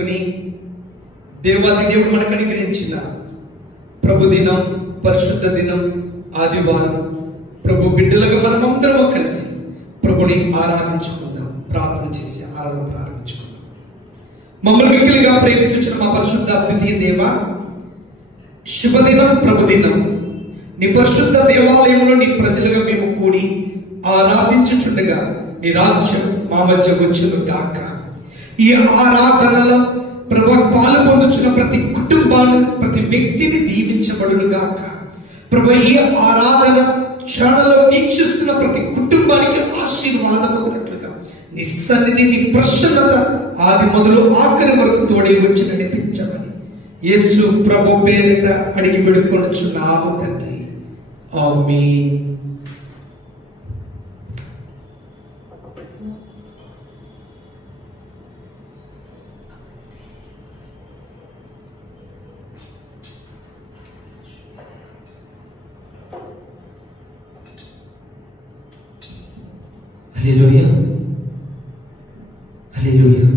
చేసుకుని దేవాది దేవుడు మనకు అనుగ్రహించిన ప్రభు దినం, పరిశుద్ధ దినం, ఆదివారం ప్రభు బిడ్డలుగా మనమందరము కలిసి ప్రభుని ఆరాధించుకుందాం. ప్రార్థన చేసి ఆరాధన ప్రారంభించుకుందాం. మమ్మల్ని మిక్కిలిగా ప్రేమించుచున్న మా పరిశుద్ధ అద్వితీయ దేవ, శుభదినం, ప్రభుదినం నీ పరిశుద్ధ దేవాలయంలో నీ ప్రజలుగా మేము కూడి ఆరాధించుచుండగా నీ రాజ్యం మా మధ్య వచ్చును గాక. ఈ ఆరాధనలో ప్రభు పాలు పొందుచున్న ప్రతి కుటుంబాన్ని, ప్రతి వ్యక్తిని దీవించబడును గాక. ప్రభు ఈ ఆరాధన క్షణంలో వీక్షిస్తున్న ప్రతి కుటుంబానికి ఆశీర్వాదం ఉన్నట్లుగా నీ సన్నిధి, నీ ప్రసన్నత ఆది మొదలు ఆఖరి వరకు తోడే వచ్చి నడిపించమని యేసు ప్రభు పేరిట అడిగి పెడుకొనుచున్నాము తండ్రి. ఆమేన్. హల్లెలూయా, హల్లెలూయా.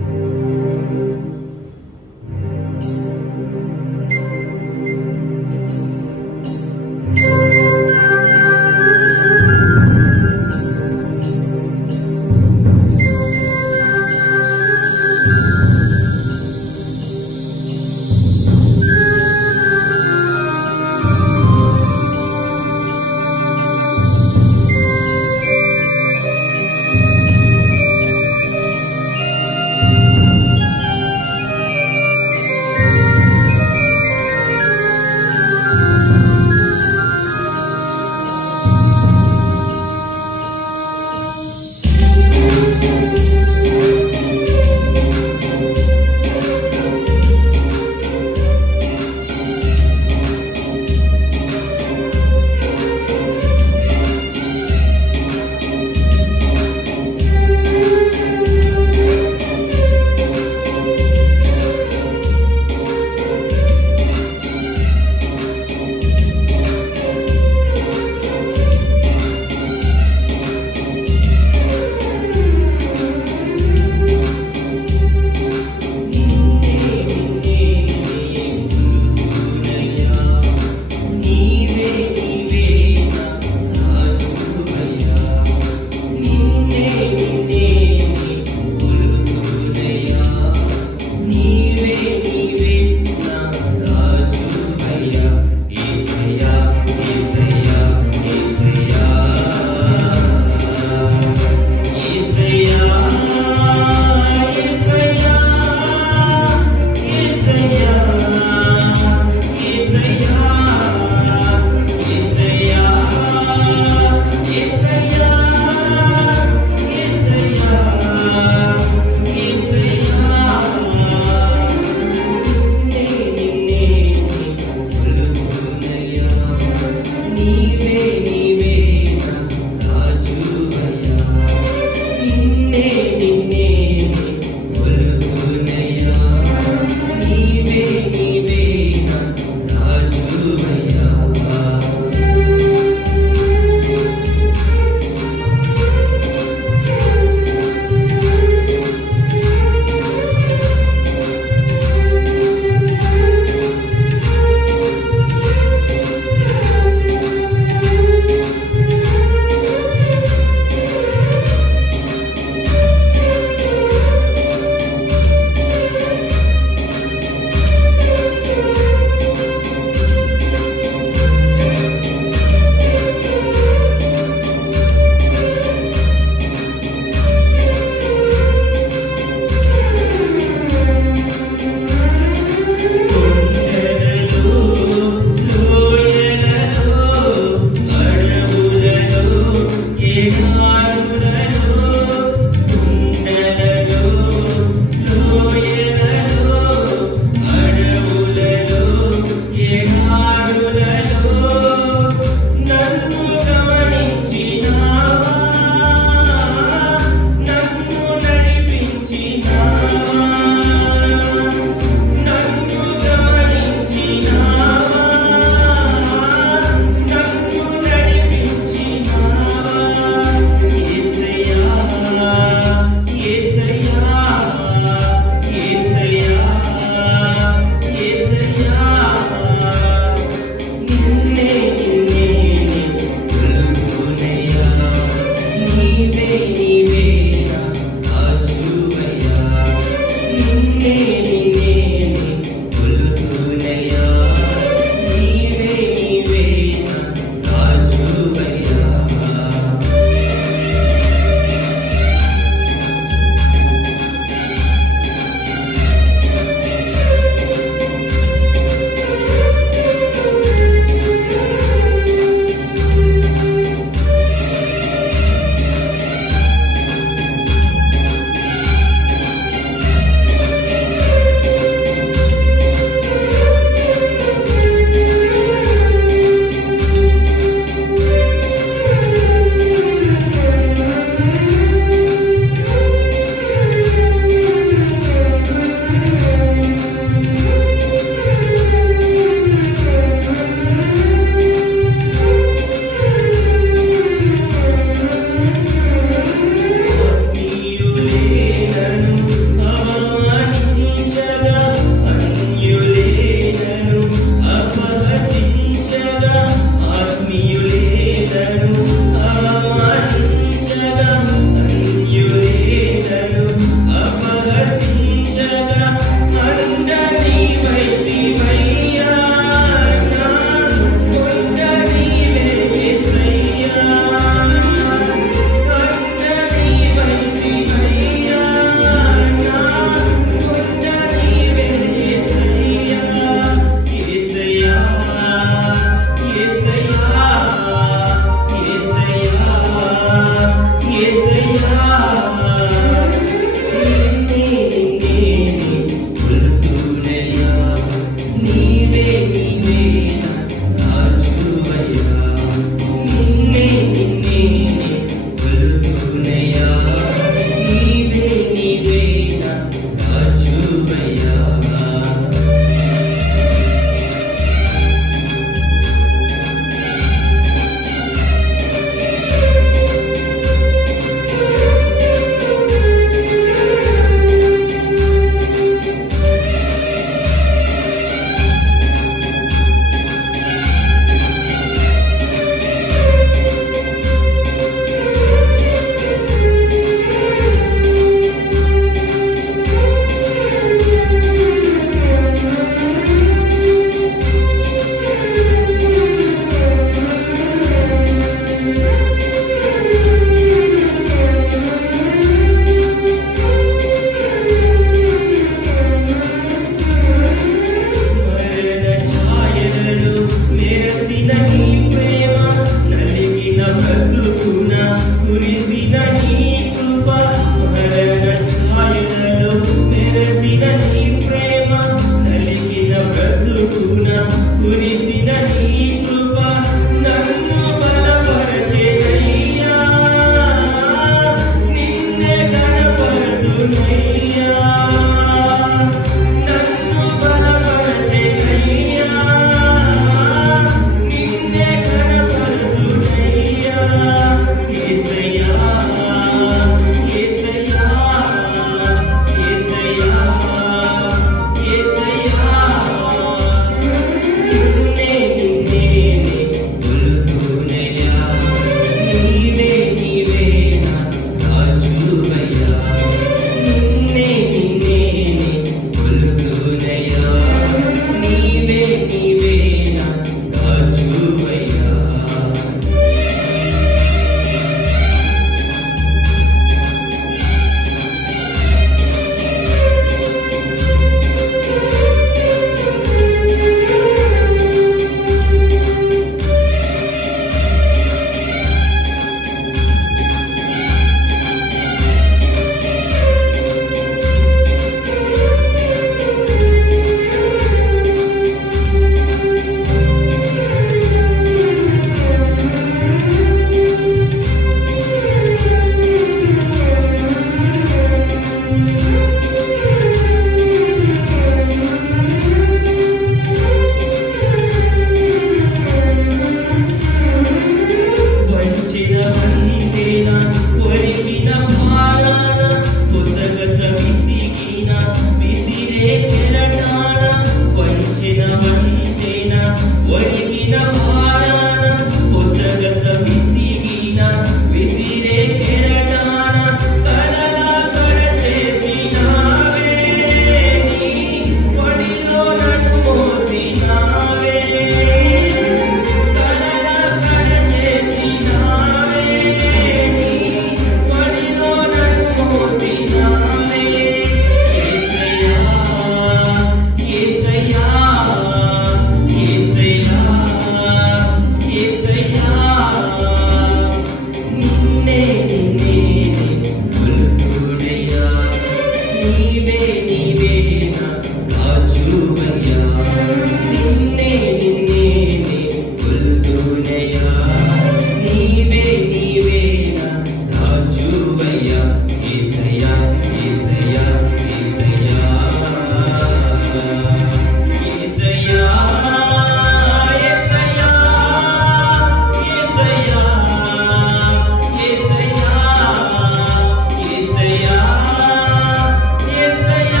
Yes,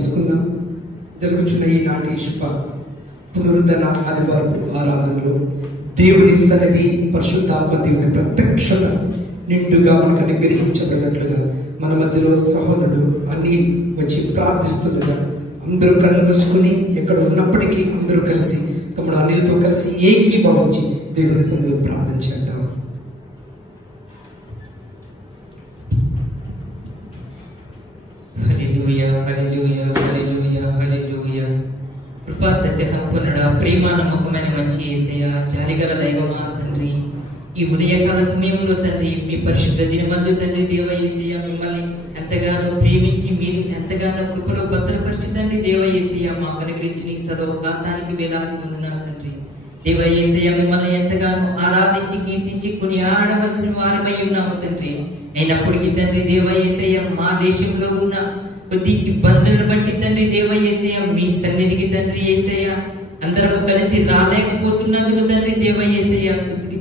చేసుకుందాం. జరుగుతున్న ఈనాటి శుభ పునరుద్ధరణ ఆదివారపు ఆరాధనలో దేవుని సన్నిధి, పరిశుద్ధాత్మ దేవుని ప్రత్యక్షత నిండుగా మనకు అనుగ్రహించబడినట్లుగా మన మధ్యలో సహోదరుడు అనిల్ వచ్చి ప్రార్థిస్తుండగా అందరూ కళ్ళు మూసుకుని ఎక్కడ ఉన్నప్పటికీ అందరూ కలిసి తమ్ముడు అనిల్తో కలిసి ఏకీభవించి దేవుని సన్నిధిలో ప్రార్థన చేద్దాం. కృపా సత్య సంపూర్ణుడా, ప్రేమ నమ్మకమైన మంచి యేసయ్య, జాలిగల దైవమా తండ్రి, ఈ ఉదయకాల సమయంలో తండ్రి మీ పరిశుద్ధ దినమందు తండ్రి దేవ యేసయ్య మిమ్మల్ని ఎంతగానో ప్రేమించి మీరు ఎంతగానో కృపలో భద్రపరిచి తండ్రి దేవ యేసయ్య మాకు అనుగ్రహించిన ఈ సదవకాశానికి వేలాది వందనాలు తండ్రి. దేవ యేసయ్య మిమ్మల్ని ఎంతగానో ఆరాధించి కీర్తించి కొనియాడవలసిన వారమై ఉన్నాము తండ్రి. అయినప్పటికీ తండ్రి దేవ యేసయ్య మా దేశంలో ఉన్న కొద్ది ఇబ్బందులను బట్టి తండ్రి దేవ యేసయ్య మీ సన్నిధికి తండ్రి యేసయ్య అందరం కలిసి రాలేకపోతున్నందుకు తండ్రి దేవ యేసయ్య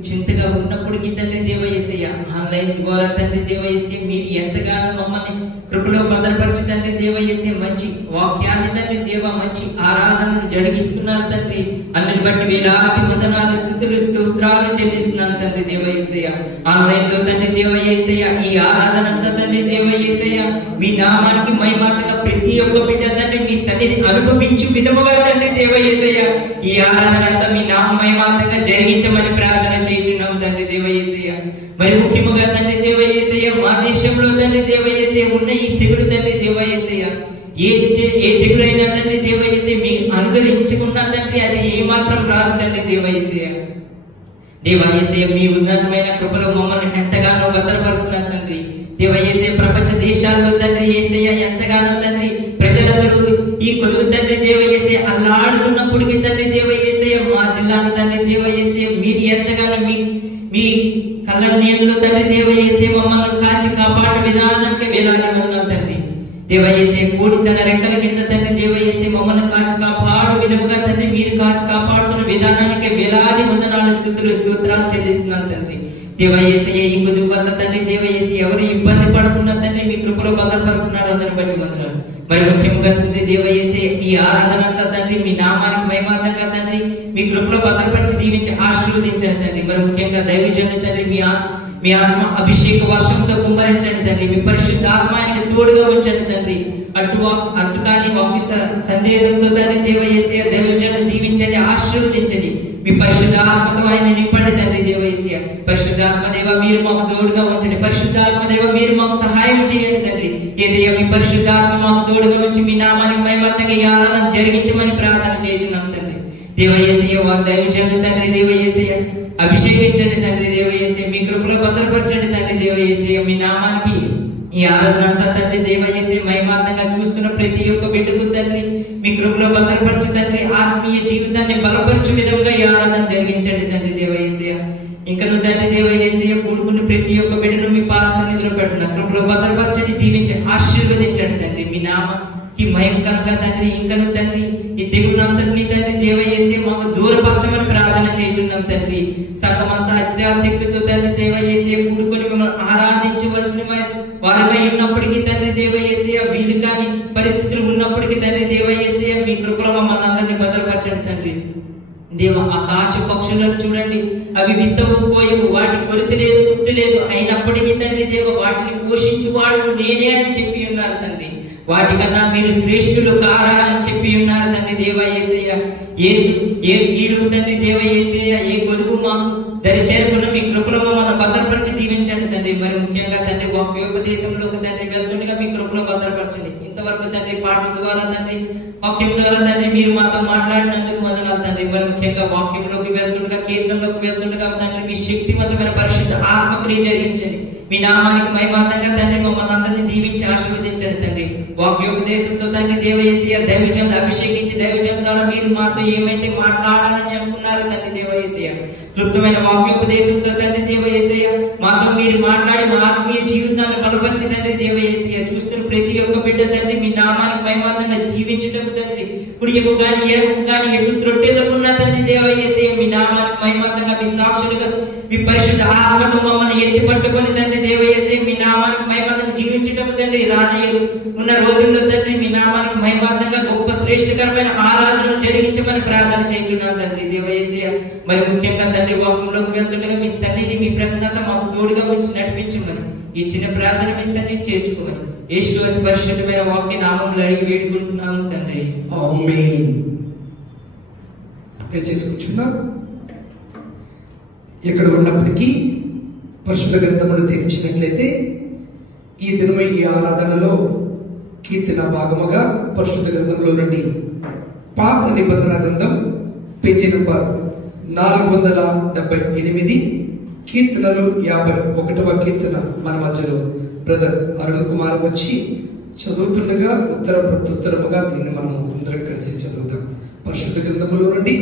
చింతగా ఉన్నప్పటికీ తండ్రి దేవ యేసయ్య ఆన్లైన్ ద్వారా తండ్రి దేవ యేసయ్య మీరు ఎంతగానో మమ్మల్ని కృపలో భద్రపరిచి తండ్రి దేవ యేసయ్య మంచి వాక్యాన్ని తండ్రి దేవ మంచి ఆరాధనలు జరిగిస్తున్నారు తండ్రి. అందుని బట్టి వేలాది వందనాలు స్తుతులు స్తోత్రాలు చెల్లిస్తున్నాను తండ్రి దేవ యేసయ్య. ఆన్లైన్ లో తండ్రి దేవ యేసయ్య ఈ ఆరాధన అంతా తండ్రి దేవ యేసయ్య మీ నామానికి మహిమార్థంగా ప్రతి ఒక్క బిడ్డ తండ్రి మీ సన్నిధి అనుభవించు విధముగా తండ్రి దేవ యేసయ్య ఈ ఆరాధన అంతా మీ నామ మహిమార్థంగా జరిగించమని ప్రార్థన చేయించున్నాం తండ్రి దేవ యేసయ్య. మరి ముఖ్యముగా తండ్రి దేవ యేసయ్య మా దేశంలో తండ్రి దేవ యేసయ్య ఉన్న ఈ తెగులు తండ్రి దేవ యేసయ్య ఏ తెగులైనా తండ్రి దేవ యేసయ్య మీరు అనుగ్రహించుకున్నా తండ్రి అది ఏమాత్రం రాదు తండ్రి దేవ యేసయ్య. దేవ యేసయ్య మీ ఉన్నతమైన కృపలో మమ్మల్ని ఎంతగానో భద్రపరుస్తున్నారు తండ్రి దేవ యేసయ్య. ప్రపంచ దేశాల్లో తండ్రి యేసయ్య ఎంతగానో తండ్రి ప్రజలందరూ ఈ కొలువు తండ్రి దేవ యేసయ్య అల్లాడుతున్నప్పటికీ తండ్రి దేవ యేసయ్య మా జిల్లాను తండ్రి దేవ యేసయ్య మీరు ఎంతగానో మీ కళ్ళ నీళ్ళలో తండ్రి దేవ యేసయ్య మమ్మల్ని కాచి కాపాడు విధానానికి వేలాది వందనాలు తండ్రి దేవ యేసయ్య. కోడి తన రెక్కల కింద తండ్రి దేవ యేసయ్య మమ్మల్ని కాచి కాపాడు విధముగా తండ్రి మీరు కాచి కాపాడుతున్న విధానానికి వేలాది వందనాలు స్తుతులు స్తోత్రాలు చెల్లిస్తున్నాను తండ్రి దేవ యేసయ్య. ఈ కొద్ది వల్ల తండ్రి దేవ యేసయ్య ఎవరు ఇబ్బంది పడకుండా తండ్రి మీ కృపలో భద్రపరుస్తున్నారు అందరిని బట్టి వందనాలు. మరి ముఖ్యంగా తండ్రి దేవ యేసయ్య ఈ ఆరాధన అంతా తండ్రి మీ నామానికి మహిమార్థంగా తండ్రి మీ కృపలో భద్రపరిచి దీవించి ఆశీర్వదించండి తండ్రి. మరి ముఖ్యంగా దైవజనులు తండ్రి మీ ఆత్మ అభిషేక వర్షంతో కుమ్మరించండి తండ్రి. మీ పరిశుద్ధ ఆత్మానికి తోడుగా ఉంచండి తండ్రి. అటు కాని వాక్య సందేశంతో తండ్రి దేవ యేసయ్య దైవజనులు దీవించండి ఆశీర్వదించండి. మీ పరిశుద్ధాత్మతో ఆయన నింపండి తండ్రి దేవ యేసయ్య. పరిశుద్ధాత్మ దేవ మీరు మాకు తోడుగా ఉంచండి. పరిశుద్ధాత్మ దేవ మీరు మాకు సహాయం చేయండి తండ్రి యేసయ్య. మీ పరిశుద్ధాత్మ మాకు తోడుగా ఉంచి మీ నామానికి మహిమార్థంగా ఈ ఆరాధన జరిగించమని ప్రార్థన చేస్తున్నాం తండ్రి దేవ యేసయ్య. దైవజనులు తండ్రి దేవ యేసయ్య అభిషేకించండి తండ్రి దేవ యేసయ్య. మీ కృపలో భద్రపరచండి తండ్రి దేవ యేసయ్య. మీ నామానికి ఈ ఆరాధన అంతా తండ్రి దేవ యేసయ్య మహిమార్థంగా చూస్తున్న ప్రతి ఒక్క బిడ్డకు తండ్రి మీ కృపలో భద్రపరచు తండ్రి. ఆత్మీయ జీవితాన్ని బలపరచు విధంగా ఈ ఆరాధన జరిగించండి తండ్రి దేవ యేసయ్య. ఇంకా నువ్వు తండ్రి దేవ యేసయ్య కూడుకుని ప్రతి ఒక్క బిడ్డను మీ పాద సన్నిధిలో పెడుతున్నా కృపలో భద్రపరచండి దీవించి ఆశీర్వదించండి తండ్రి. మీ నామకి మహిమ కనుక తండ్రి ఇంకను తండ్రి ఈ తెగులంతటినీ తండ్రి దేవ యేసయ్య మాకు దూరపరచమని ప్రార్థన చేస్తున్నాం తండ్రి. సంఘమంతా అత్యాశక్తితో తండ్రి దేవ యేసయ్య కూడుకొని మిమ్మల్ని ఆరాధించవలసిన వారమై ఉన్నప్పటికీ తండ్రి దేవ యేసయ్య వీలు కాని పరిస్థితులు ఉన్నప్పటికీ తండ్రి దేవ యేసయ్య మీ కృపలో మమ్మల్ని అందరినీ భద్రపరచండి తండ్రి దేవ. ఆకాశ పక్షులను చూడండి, అవి విత్తవు కోయవు, వాటి కొరిసి లేదు పుట్టి లేదు, అయినప్పటికీ తండ్రి దేవ వాటిని పోషించువాడు నేనే అని చెప్పి ఉన్నారు తండ్రి. వాటికన్నా మీరు శ్రేష్ఠులు కారా అని చెప్పి ఉన్నారు తండ్రి దేవ యేసయ్య. ఏ కీడు తండ్రి దేవ యేసయ్య ఏ కొదుపు మాకు దరి చేరుకున్న మీ కృపలో మమ్మల్ని భద్రపరిచి దీవించండి తండ్రి. మరి ముఖ్యంగా తండ్రి వాక్యోపదేశంలోకి తండ్రి వెళ్తుండగా మీ కృపలో భద్రపరచండి. ఇంతవరకు తండ్రి పాటల ద్వారా తండ్రి వాక్యం ద్వారా తండ్రి మీరు మాతో మాట్లాడినందుకు వందనాలు తండ్రి. మరి ముఖ్యంగా వాక్యంలోకి వెళ్తుండగా కీర్తనలోకి వెళ్తుండగా తండ్రి మీ శక్తివంతమైన పరిశుద్ధ ఆత్మక్రియ జరిగించండి. మీ నామానికి మహిమార్థంగా తండ్రి మమ్మల్ని అందరినీ దీవించి ఆశీర్వదించండి తండ్రి. వాక్యోపదేశంతో తండ్రి దేవ యేసయ్య దైవజనులు అభిషేకించి దైవజనుల ద్వారా మీరు మాతో ఏమైతే మాట్లాడాలని అనుకున్నారో తండ్రి దేవ యేసయ్య క్లుప్తమైన వాక్యోపదేశంతో తండ్రి దేవ యేసయ్య మాతో మీరు మాట్లాడి మా ఆత్మీయ జీవితాన్ని బలపరిచి తండ్రి దేవ యేసయ్య చూస్తున్న ప్రతి ఒక్క బిడ్డ తండ్రి మీ నామానికి మహిమార్థంగా జీవించుటకు తండ్రి కుడి కుడియకు గాని ఎడమకు గాని ఎటు త్రొట్టెలకు ఉన్న తండ్రి దేవ యేసయ్య మీ నామానికి మహిమార్థంగా మీ సాక్షులుగా మీ పరిశుద్ధ ఆత్మతో మమ్మల్ని ఎత్తి పట్టుకొని తండ్రి దేవ యేసయ్య మీ నామానికి మహిమార్థంగా జీవించుటకు తండ్రి రానయ్యలు ఉన్న రోజుల్లో తండ్రి మీ నామానికి మహిమార్థంగా గొప్ప శ్రేష్టకరమైన ఆరాధనలు జరిగించమని ప్రార్థన చేస్తున్నాను తండ్రి దేవ యేసయ్య. మరి ముఖ్యంగా తండ్రి వాక్యంలోకి వెళ్తుండగా మీ సన్నిధి మీ ప్రసన్నత మాకు తోడుగా ఉంచి నడిపించమని ఈ చిన్న ప్రార్థన మీ సన్నిధి చేర్చుకోమని యేసు అతి పరిశుద్ధమైన వాక్య నామములో అడిగి వేడుకుంటున్నాము తండ్రి. ఆమేన్. దయచేసి కూర్చుందాం. ఎక్కడ ఉన్నప్పటికీ పరిశుద్ధ గ్రంథమును తెరిచినట్లయితే ఈ దినమే ఈ ఆరాధనలో కీర్తన భాగముగా పరిశుద్ధ గ్రంథంలో నుండి పాత నిబంధన గ్రంథం పేజీ నంబర్ 478 కీర్తనలు 51వ కీర్తన మన మధ్యలో బ్రదర్ అరుణ్ కుమార్ వచ్చి చదువుతుండగా ఉత్తర ప్రత్యుత్తరముగా దీన్ని మనము అందరం కలిసి చదువుతాం. పరిశుద్ధ గ్రంథములో నుండి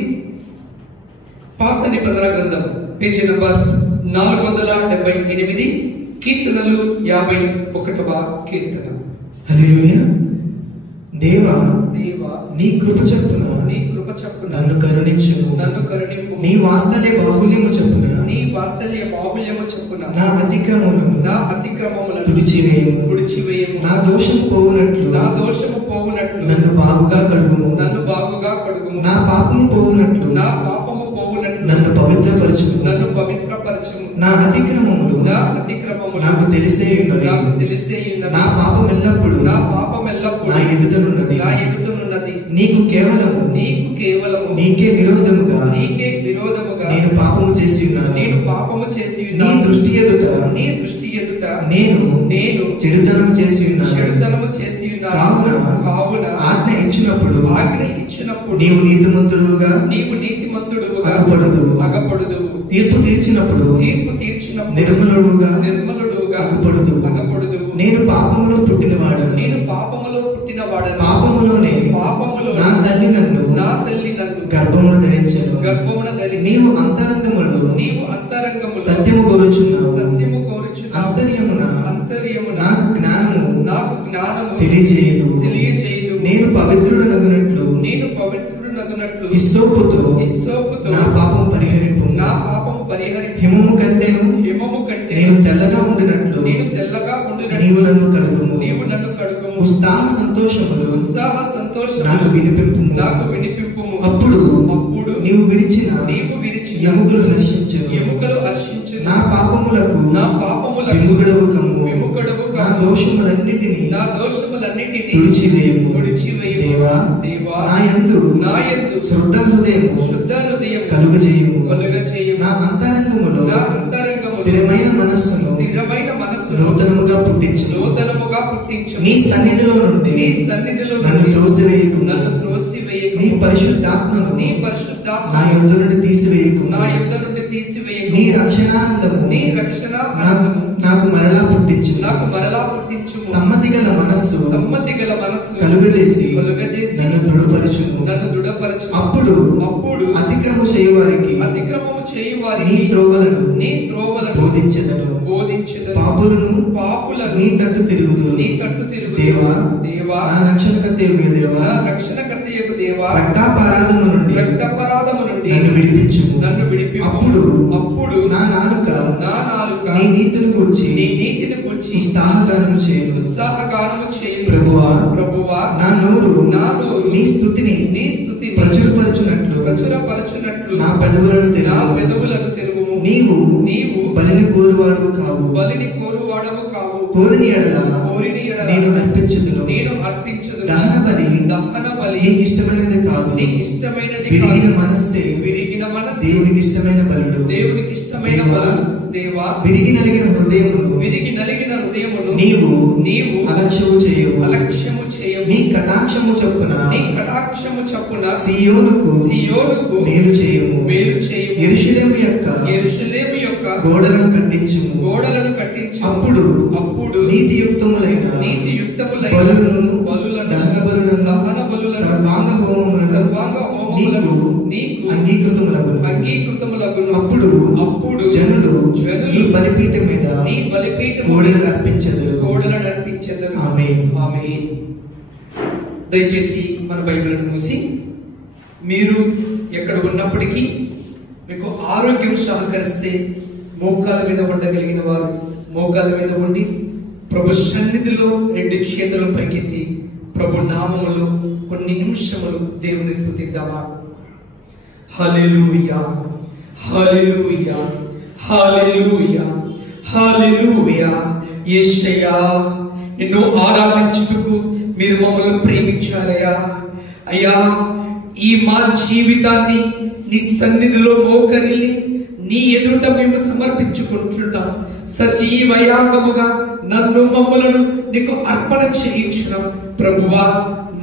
పాత నిబంధన గ్రంథం పేజీ నంబర్ 478 కీర్తనలు 51వ కీర్తన. హల్లెలూయా. దేవా దేవా నీ కృప చొప్పున నన్ను కరుణించుము. నీ వాత్సల్య బాహుల్యము చొప్పున నా అతిక్రమములను తుడిచివేయము. నా దోషము పోవునట్లు నన్ను బాగుగా కడుగుము. నా పాపము పోవునట్లు నన్ను పవిత్రపరచుము. నా అతిక్రమములు నాకు తెలిసే ఉన్నవి. నా పాపం ఎల్లప్పుడు నా ఎదుటనున్నది. నీకు కేవలము నీకే విరోధముగా నేను పాపము చేసి ఉన్నాను. నీ దృష్టి ఎదుట నేను చెడుతనము చేసి ఉన్నాను. కావున ఆజ్ఞ ఇచ్చినప్పుడు నీవు నీతిమంతుడుగా అగపడుదు. తీర్పు తీర్చినప్పుడు నిర్మలుడుగా అగపడుదు. నేను పాపములో పుట్టినవాడను. పాపములోనే నా తల్లి నన్ను గర్భమును ధరించెను. నీవు అంతరంగములో సత్యము కోరుచున్నావు. అంతర్యమున నాకు జ్ఞానము తెలియజేయదు. నేను పవిత్రుడనగునట్లు హిస్సోపుతో నా పాపము పరిహరింపు. హిమము కంటేను నేను తెల్లగా ఉండినట్లు నీవు నన్ను కడుగుము. ఉత్సాహ సంతోషములు నాకు వినిపింపు. అప్పుడు నీవు విరిచిన ఎముకలు హర్షించు. నా పాపములకు విముఖుడవు కమ్ము. నా దోషములన్నిటినీ తుడిచివేయము. దేవా నా యందు శుద్ధ హృదయము కలుగజేయము. నా అంతరంగములో స్థిరమైన మనస్సును నూతనముగా పుట్టించు. నీ సన్నిధిలో నుండి నన్ను త్రోసివేయకు. నీ పరిశుద్ధాత్మను నా యొద్ద నుండి తీసివేయకు. నీ రక్షణానందము నాకు మరలా పుట్టించు. సమ్మతి గల మనస్సు కలుగజేసి నన్ను దృఢపరచుము. అప్పుడు అతిక్రమము చేయువారికి నీ త్రోవలను బోధించెదను. పాపులను నీ తట్టు తిరుగుదు. దేవా నా రక్షణకర్తయగు దేవా రక్తాపరాధము నుండి నన్ను విడిపించుము. అప్పుడు నా నాలుక నీ నీతిని గూర్చి ఉత్సాహగానము చేయును. ప్రభువా నా నోరు నీ స్థుతిని ప్రచురపరచునట్లు నా పెదవులను తెరువుము. నీవు బలిని కోరువాడవు కావు. కోరిని ఎడల నేను అర్పించుదును. దహన బలి నీకు ఇష్టమైనది కాదు. విరిగిన మనస్సే దేవునికి ఇష్టమైన బలుడు. విరిగి నలిగిన హృదయమును నీవు అలక్ష్యము చేయవు. నీ కటాక్షము చొప్పున సియోనుకు మేలు చేయము. యెరూషలేము యొక్క గోడలను కట్టించుము. అప్పుడు నీతియుక్తములైన బలులను దహన బలులను సర్వాంగ హోమములను నీకు అంగీకృతములగును. అప్పుడు జనులు నీ బలిపీఠం మీద కోడెలను అర్పించెదరు. ఆమేన్. దయచేసి మన బైబిల్ను మూసి మీరు ఎక్కడ ఉన్నప్పటికీ మీకు ఆరోగ్యం సహకరిస్తే మోకాల మీద ఉండగలిగిన వారు మోకాల మీద ఉండి ప్రభు సన్నిధిలో 2 చేతులు పైకెత్తి ప్రభు నామములో కొన్ని నిమిషములు దేవుని స్తుతిద్దామా? హల్లెలూయా, హల్లెలూయా, హల్లెలూయా, హల్లెలూయా. యేసయ్యా, నిన్ను ఆరాధించుటకు మీరు మమ్మల్ని ప్రేమించారయ్యా. అయ్యా, ఈ మా జీవితాన్ని నీ సన్నిధిలో మోకరిల్లి నీ ఎదుట మేము సమర్పించుకుంటున్నాం. సజీవ యాగముగా నన్ను మమ్మలను నీకు అర్పణ చేయించున్నాం ప్రభువా.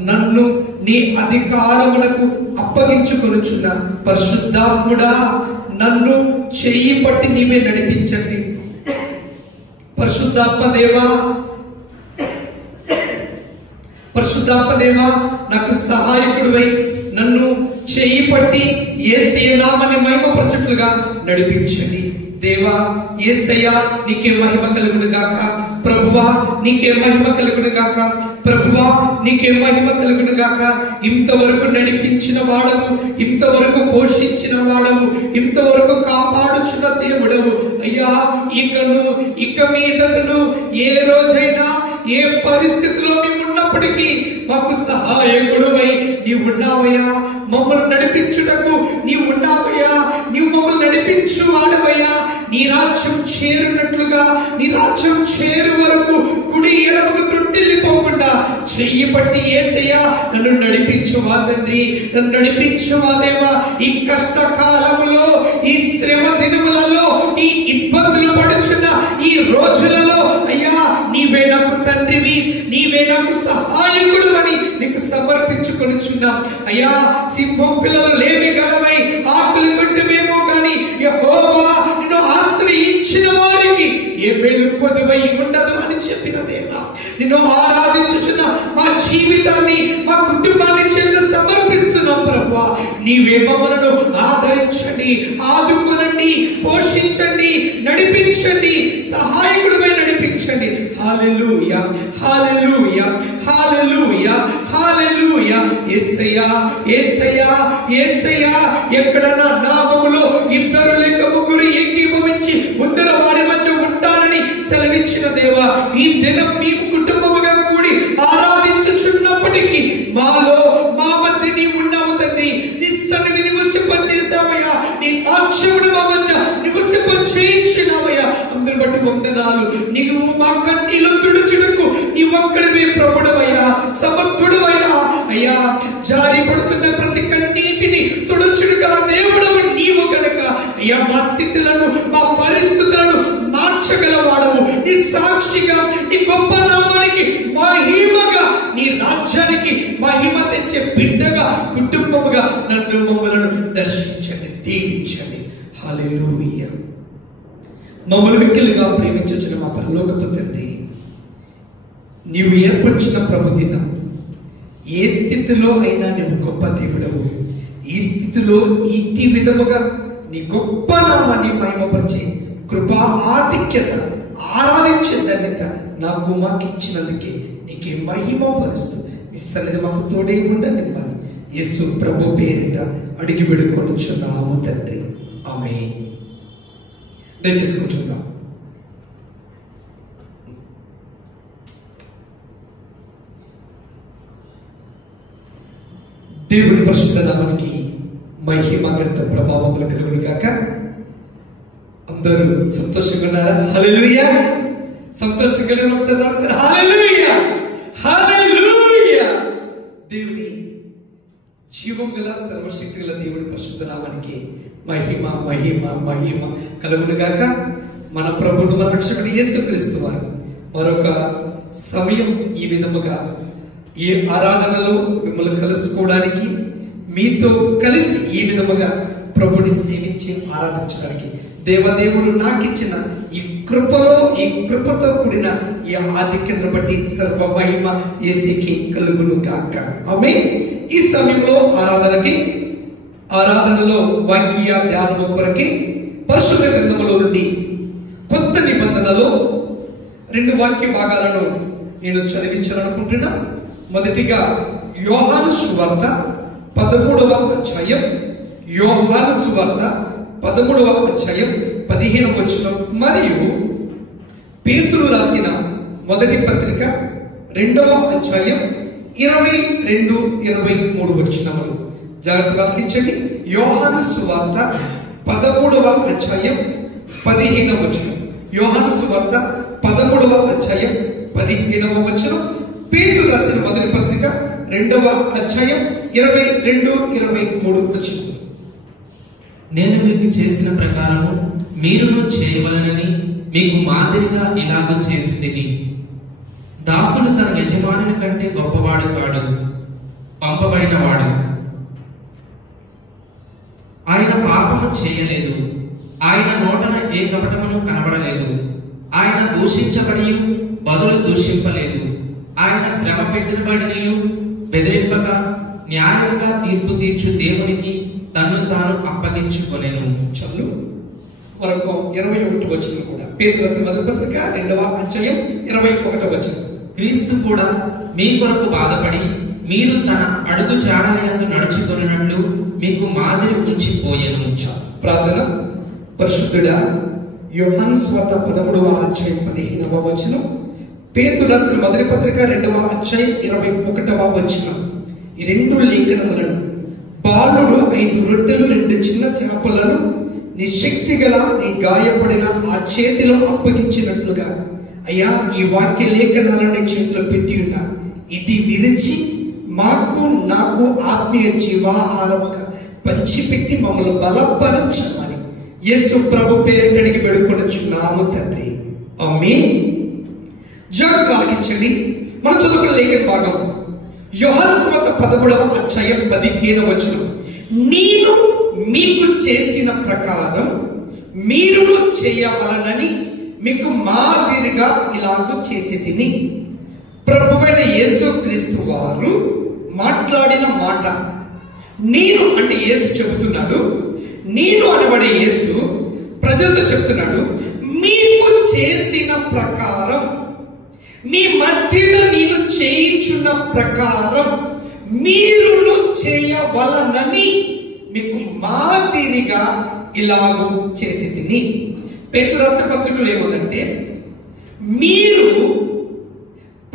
నన్ను నీ అధికారములకు అప్పగించుకొనుచున్నా పరిశుద్ధాత్ముడా, నన్ను చెయ్యి పట్టి నీవే నడిపించండి. పరిశుద్ధాత్మదేవా, పరిశుద్ధాత్మదేవా, నాకు సహాయకుడివై నన్ను చెయ్యి పట్టి యేసయ్య నామముని మహిమపరచుటలుగా నడిపించండి. దేవా, యేసయ్యా, నీకే మహిమ కలుగును గాక. ప్రభువా, నీకే మహిమ కలుగును గాక. ప్రభువా, నీకే మహిమ కలుగును గాక. ఇంతవరకు నడిపించిన వాడవు, ఇంతవరకు పోషించిన వాడవు, ఇంతవరకు కాపాడుచున్న దేవుడవు అయ్యా. ఇక మీదటను ఏ రోజైనా ఏ పరిస్థితిలో మేము ఉన్నప్పటికీ మాకు సహాయకుడువై నీవు ఉన్నావయ్యా. మమ్మల్ని నడిపించుటకు నీవు ఉన్నావయ్యా. నీవు మమ్మల్ని నడిపించు వాడవయ్యా. నీ రాజ్యం చేరునట్లుగా, నీ రాజ్యం చేరు వరకు కుడి ఎడమకు త్రొట్టిల్లిపోకుండా చెయ్యి పట్టి యేసయ్యా నన్ను నడిపించువా తండ్రి, నన్ను నడిపించువా దేవా. ఈ కష్టకాలములో, ఈ శ్రమ దినములలో, ఈ ఇబ్బందులు పడుచున్న ఈ రోజులలో అయ్యా, నీవే నాకు తండ్రివి, నీవే నాకు సహాయకుడు అని నీకు సమర్పించుకొనుచున్నాం అయ్యా. సింహం పిల్లలు లేమి గలవై ఆకులు కొట్టుమేమో గాని యెహోవా నిన్ను ఆశ్రయించిన వారికి ఏ మేలు కొదువై ఉండదు అని చెప్పిన దేవా, నిన్ను ఆరాధించుచున్న మా జీవితాన్ని, మా కుటుంబాన్ని చెల్లు సమర్పిస్తున్నాం ప్రభువా. నీవే మమ్మలను ఆదరించండి, ఆదుకొనండి, పోషించండి, నడిపించండి, సహాయకుడిపై నడిపించండి. హల్లెలూయా, హల్లెలూయా, హల్లెలూయా, హల్లెలూయా. యేసయ్యా, యేసయ్యా, యేసయ్యా, ఎక్కడ నా నామములో 2 లేక 3 ఏకీభవించి ముందర వారి మధ్య ఉంటారని సెలవిచ్చిన దేవా, ఈ దినం మేము కుటుంబముగా కూడి ఆరాధించుచున్నప్పటికీ మాలో, మా మధ్య నీవు ఉన్నావు తండ్రి. నీ సన్నిధి నివసింపచేసావయ్యా. నీ ఆక్షముడు మా మధ్య నివసింపచేయించినావయ్యా. అందరి బట్టి వందనాలు. నీవు మా కన్నీలు తుడుచుటకు నీ ఒక్కడివే ప్రభుడవయ్యా, సమర్థుడవయ్యా. అయ్యా, జారి పడుతున్న ప్రతి కన్నీటిని తుడుచుడుగా దేవుడవు నీవు గనక అయ్యా, మా స్థితులను, మా పరిస్థితులను మార్చగలవాడవు. నీ సాక్షిగా, నీ గొప్ప నామానికి మహిమగా, నీ రాజ్యానికి మహిమ తెచ్చే బిడ్డగా, కుటుంబముగా నన్ను మమ్మలను దర్శించండి, దీవించండి. హల్లెలూయా. మమ్మల్ని మిక్కిలిగా ప్రేమించుచున్న మా పరలోకపు తండ్రి, నీవు ఏర్పరిచిన ప్రభు దినం ఏ స్థితిలో అయినా నీవు గొప్ప దేవుడవు. ఈ స్థితిలో ఇట్టి విధముగా నీ గొప్ప నామాన్ని మహిమపరిచి కృపా ఆధిక్యత, ఆరాధించే ధన్యత నాకు మాకు ఇచ్చినందుకే నీకే మహిమ పరుస్తూ నీ సన్నిధి మాకు తోడే ఉండండి. మరి యేసు ప్రభు పేరిట అడిగి వేడుకొనుచున్నాము తండ్రి, ఆమేన్. దయచేసి కూర్చుందాం. దేవుని పరిశుద్ధ నామానికి మహిమ గంట ప్రభావములు కలుగును గాక. అందరూ సంతోషంగా ఉన్నారా? హల్లెలూయా. సంతోషంగా కలిగిన ఒకసారి హల్లెలూయా, హల్లెలూయా. దేవుని జీవం గల సర్వశక్తి గల దేవుని పరిశుద్ధ నామానికి మహిమ మహిమ మహిమ కలుగును గాక. మన ప్రభువును, మన రక్షకుడు యేసుక్రీస్తు వారు మరొక సమయం ఈ విధముగా ఈ ఆరాధనలో మిమ్మల్ని కలుసుకోవడానికి, మీతో కలిసి ఈ విధముగా ప్రభుని సేవించి ఆరాధించడానికి దేవదేవుడు నాకిచ్చిన ఈ కృపలో, ఈ కృపతో కూడిన ఈ ఆధిక్యతను బట్టి సర్వ మహిమ యేసుకి కలుగును గాక. ఆమేన్. ఈ సమయంలో ఆరాధనలో వాక్య ధ్యానము కొరకి పరిశుద్ధ గ్రంథములో నుండి కొత్త నిబంధనలో 2 వాక్య భాగాలను నేను చదివించాలనుకుంటున్నా. మొదటిగా యోహాను సువార్త 13వ అధ్యాయం, యోహాను సువార్త 13వ అధ్యాయం 15వ వచనం, మరియు పేతురు రాసిన మొదటి పత్రిక 2వ అధ్యాయం 22, 23 వచనములు. జాగ్రత్తగా ఆలకించండి. యోహాను సువార్త 13వ అధ్యాయం 15వ వచనం. యోహాను సువార్త 13వ అధ్యాయం 15వ వచనం. పేతురు రాసిన మొదటి పత్రిక 2వ అధ్యాయం 22, 23 వచనం. నేను మీకు చేసిన ప్రకారము మీరును చేయవలనని మీకు మాదిరిగా ఇలాగ చేసింది. దాసుడు తన యజమానుని కంటే గొప్పవాడు కాడు, పంపబడినవాడు. ఆయన పాపము చేయలేదు, ఆయన నోటన ఏ కపటమును కనబడలేదు. ఆయన దూషించబడి బదులు దూషింపలేదు. ఆయన శ్రమ పెట్టబడినయు బెదిరింపక న్యాయంగా తీర్పు తీర్చు దేవునికి తన్ను తాను అప్పగించుకొనెను. చదువు వరకు 21 వచనం కూడా. పేతురు రాసిన మొదటి పత్రిక 2వ అధ్యాయం 21 వచనం. క్రీస్తు కూడా మీ కొరకు బాధపడి మీరు తన అడుగు జాడలయందు నడుచుకొనినట్లు మీకు మాదిరి ఉంచిపోయెను. ప్రార్థన. పరిశుద్ధుడా, యోహాను సువార్త 13వ అధ్యాయం 15వ వచనం, పేతురు రాసిన మొదటి పత్రిక 2వ అధ్యాయం 21వ వచనం. ఈ 2 లేఖనములను బాలుడు 5 రొట్టెలు 2 చిన్న చేపలను నీ శక్తి గల నీ గాయపడిన ఆ చేతిలో అప్పగించినట్లుగా, అయ్యా, ఈ వాక్య లేఖనాలను నీ చేతిలో పెట్టి ఉన్నా, ఇది విరిచి నాకు ఆత్మీయ జీవాహారముగా పంచిపెట్టి మమ్మల్ని బలపరచమని యేసు ప్రభు పేరు అడిగి వేడుకొనుచున్నాము తండ్రి. ఆమేన్. జాగ్రత్తగా ఆలకించండి. మనం చదువుకున్న లేఖన భాగం యోహాను సువార్త 13వ అధ్యాయం 15వ వచనం. నేను మీకు చేసిన ప్రకారం మీరును చేయవలనని మీకు మాదిరిగా ఇలాగూ చేసేదిని. ప్రభువైన యేసుక్రీస్తు వారు మాట్లాడిన మాట. నేను అంటే యేసు చెబుతున్నాడు, నేను అనబడే యేసు ప్రజలతో చెప్తున్నాడు, మీకు చేసిన ప్రకారం, మీ మధ్యలో నేను చేయించున్న ప్రకారం మీరును చేయవలనని మీకు మాదిరిగా ఇలాగూ చేసేదిని. పేతురు రాసిన పత్రికలో ఏముందంటే, మీరు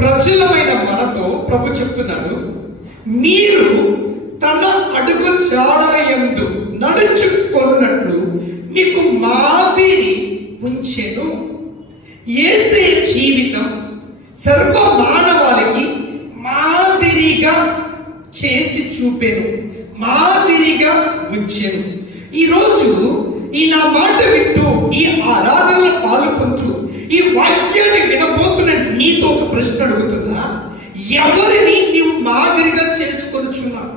ప్రజలమైన మనతో ప్రభు చెప్తున్నాడు, మీరు తన అడుగు జాడలయందు నడుచుకొనున్నట్లు మీకు మాదిరి ఉంచెను. యేసే జీవితం సర్వ మానవాళికి మాదిరిగా చేసి చూపెను, మాదిరిగా ఉంచెను. ఈరోజు ఈ నా మాట వింటూ, ఈ ఆరాధనలో పాల్గొంటూ, ఈ వాక్యాన్ని వినబోతున్న నీతో ఒక ప్రశ్న అడుగుతున్నా. ఎవరిని నీవు మాదిరిగా చేసుకొనుచున్నావు?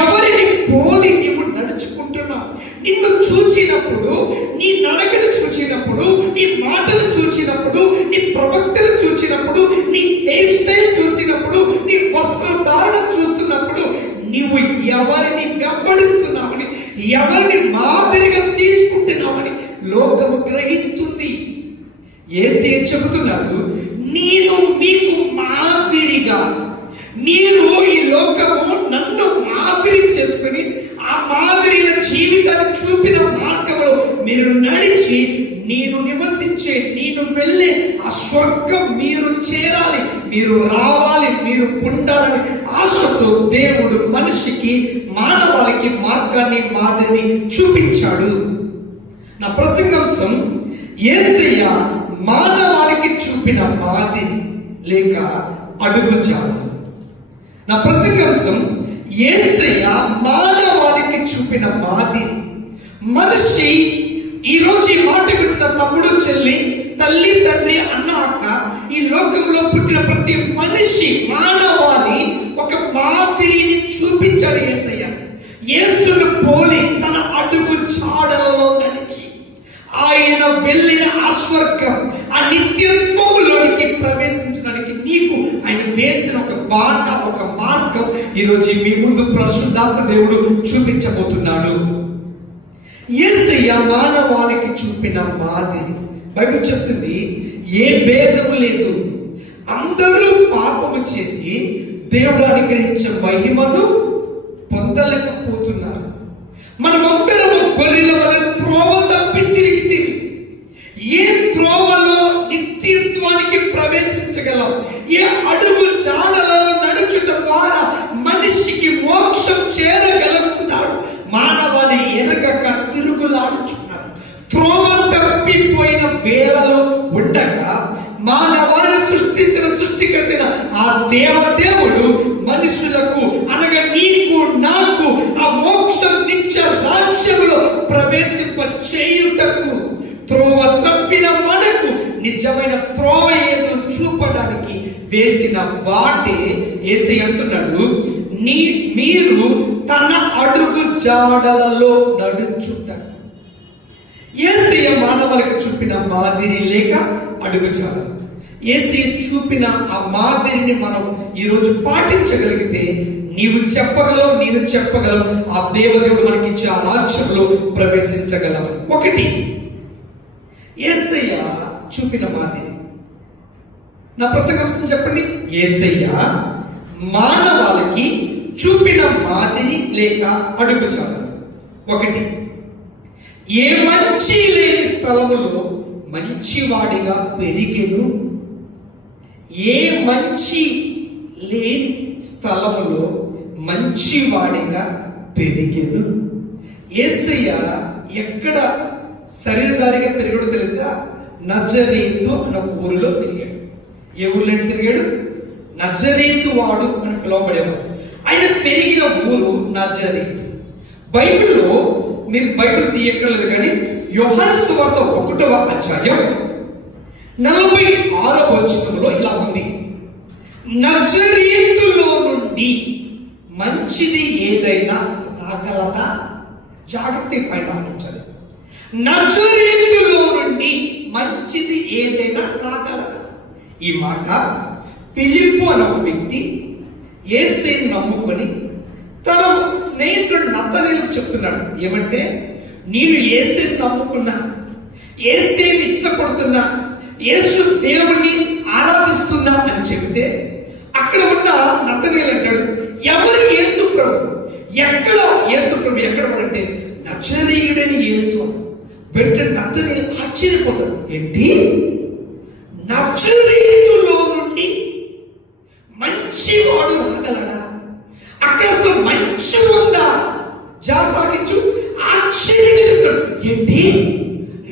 ఎవరిని పోలి నీవు నడుచుకుంటున్నావు? నిన్ను చూచినప్పుడు, నీ నడకను చూచినప్పుడు, నీ మాటలు చూచినప్పుడు, నీ ప్రవక్తను చూచినప్పుడు, నీ హెయిర్ స్టైల్ చూసినప్పుడు, నీ వస్త్రధారణ చూస్తున్నప్పుడు నీవు ఎవరిని వెంబడిస్తున్నావని, ఎవరిని మాదిరిగా తీసుకుంటున్నావని లోకము గ్రహిస్తుంది. యేసే చెబుతున్నాడు, నేను మీకు మాదిరిగా, మీరు ఈ లోకము నన్ను మాదిరి చేసుకుని ఆ మాదిరిన జీవితాన్ని చూపిన మార్గంలో మీరు నడిచి, నేను నివసించే, నేను వెళ్ళే ఆ స్వర్గం మీరు చేరాలి, మీరు రావాలి, మీరు ఉండాలని ఆశతో దేవుడు మనిషికి, మానవాళికి మార్గాన్ని, మాదిరిని చూపించాడు. నా ప్రసంగాంశం యేసయ్య మానవాళికి చూపిన మాదిరి లేక అడుగుజాడలు. నా ప్రసంగాంశం యేసయ్య మానవాళికి చూపిన మాదిరి. మనిషి ఈరోజు ఈ మాట వింటున్న తమ్ముడు, చెల్లి, తల్లి, తండ్రి, అన్న, అక్క, ఈ లోకంలో పుట్టిన ప్రతి మనిషి, మానవాళి ఒక మాదిరిని చూపించాడు యేసయ్య. యేసును పోలి తన అడుగు జాడలలో నడిచి ఆయన వెళ్ళిన ఆ స్వర్గం, ఆ నిత్యత్వములోనికి ప్రవేశించడానికి నీకు ఆయన వేసిన ఒక బాట, ఒక మార్గం ఈరోజు మీ ముందు పరిశుద్ధాత్మ దేవుడు చూపించబోతున్నాడు. యేసయ్య మానవాళికి చూపిన మాదిరి. బైబిల్ చెప్తుంది, ఏ భేదము లేదు, అందరూ పాపము చేసి దేవుడు అనుగ్రహించే మహిమను పొందలేకపోతున్నారు. మనమందరము గొర్రెల వలె త్రోవ తప్పి తిరిగి ఏ త్రోవలో నిత్యత్వానికి ప్రవేశించగలం, ఏ అడుగు జాడలలో నడుచుట ద్వారా మనిషికి మోక్షం చేరగలుగుతాడు, మానవాళి ఎరగక తిరుగులాడుచున్నారు. త్రోవ తప్పిపోయిన వేళలో ఉండగా మానవాళిని సృష్టించిన సృష్టికర్త ఆ దేవదేవుడు మనుషులకు అనగా నీకు నాకు ఆ మోక్షం నిత్య రాజ్యములో ప్రవేశింప చేయుటకు త్రోవ తప్పిన మనకు నిజమైన త్రోవ ఏదో చూపడానికి వేసిన బాటే యేసయ్య అంటున్నాడు, మీరు తన అడుగు జాడలలో నడుచుటకు. యేసయ్య మానవులకు చూపిన మాదిరి లేక అడుగు జాడలు, యేసయ్య చూపిన ఆ మాదిరిని మనం ఈరోజు పాటించగలిగితే నీవు చెప్పగలవు, నేను చెప్పగలవు, ఆ దేవదేవుడు మనకి ఇచ్చే ఆ రాజ్యంలో ప్రవేశించగలమని. ఒకటి, యేసయ్య చూపిన మాదిరి. నా ప్రసంగం చెప్పండి. యేసయ్య మానవాళికి చూపిన మాదిరి లేక అడుగు జాడలు. ఒకటి, ఏ మంచి లేని స్థలములో మంచివాడిగా పెరిగెను. ఏ మంచి లేని స్థలములో మంచివాడిగా పెరిగెను. యేసయ్య ఎక్కడ శరీరధారిగా పెరిగాడో తెలుసా? నజరేతు అన్న ఊరిలో పెరిగాడు. ఏ ఊరిలో తిరిగాడు? నజరేతు వాడు అని పిలువబడేవాడు. ఆయన పెరిగిన ఊరు నజరేతు. బైబిల్లో మీరు బైబిల్ తీయక్కర్లేదు కానీ యోహాను సువార్త 1వ అధ్యాయం 46వ వచనంలో ఇలా ఉంది, నజరేతులో నుండి మంచిది ఏదైనా రాగలదా? జాగ్రత్త పైన ఆలోచించాలి. నజరేతులో నుండి మంచిది ఏదైనా రాగలదా? ఈ మాట ఫిలిప్పు అనే ఒక వ్యక్తి యేసుని నమ్ముకొని తన స్నేహితుడు నతనీయులకు చెప్తున్నాడు. ఏమంటే, నేను యేసుని నమ్ముకున్నా, యేసుని ఇష్టపడుతున్నా, యేసు దేవుణ్ణి ఆరాధిస్తున్నా అని చెబితే అక్కడ ఉన్న నతనీయులు అంటాడు, ఎవరు యేసు ప్రభు? ఎక్కడ యేసు ప్రభు? ఎక్కడ అంటే నజరేయుడని యేసు. వెంటనే నతనీయులు ఆశ్చర్యపోతాడు. ఏంటి, నజరేతులో నుండి మంచివాడు రాగలడా? అక్కడ అసలు మంచి ఉందా? జాగ్రత్తు ఆశ్చర్యంగా చెప్తాడు. ఏంటి,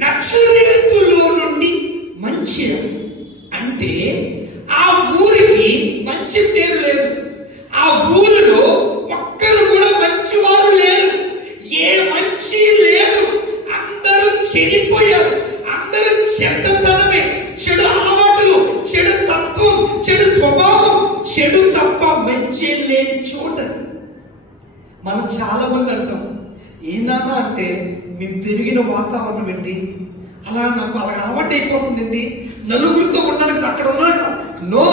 నజరేతులో నుండి మంచి అంటే ఆ ఊరికి మంచి పేరు లేదు. ఆ ఊరిలో ఒక్కరు కూడా మంచివారు లేరు. ఏ మంచి లేదు. అందరూ చెడిపోయారు. అందరూ చెడ్డతనమే, చెడు అలవాటులు, చెడు తత్వం, చెడు స్వభావం, చెడు తప్ప మంచి లేని చోటది. మనం చాలా మంది అంటాం, ఏందన్నా అంటే మేము పెరిగిన వాతావరణం ఏంటి, అలా నాకు అలా అలవాటు అయిపోతుందండి, నలుగురితో ఉండడానికి అక్కడ ఉన్నాడు. నో,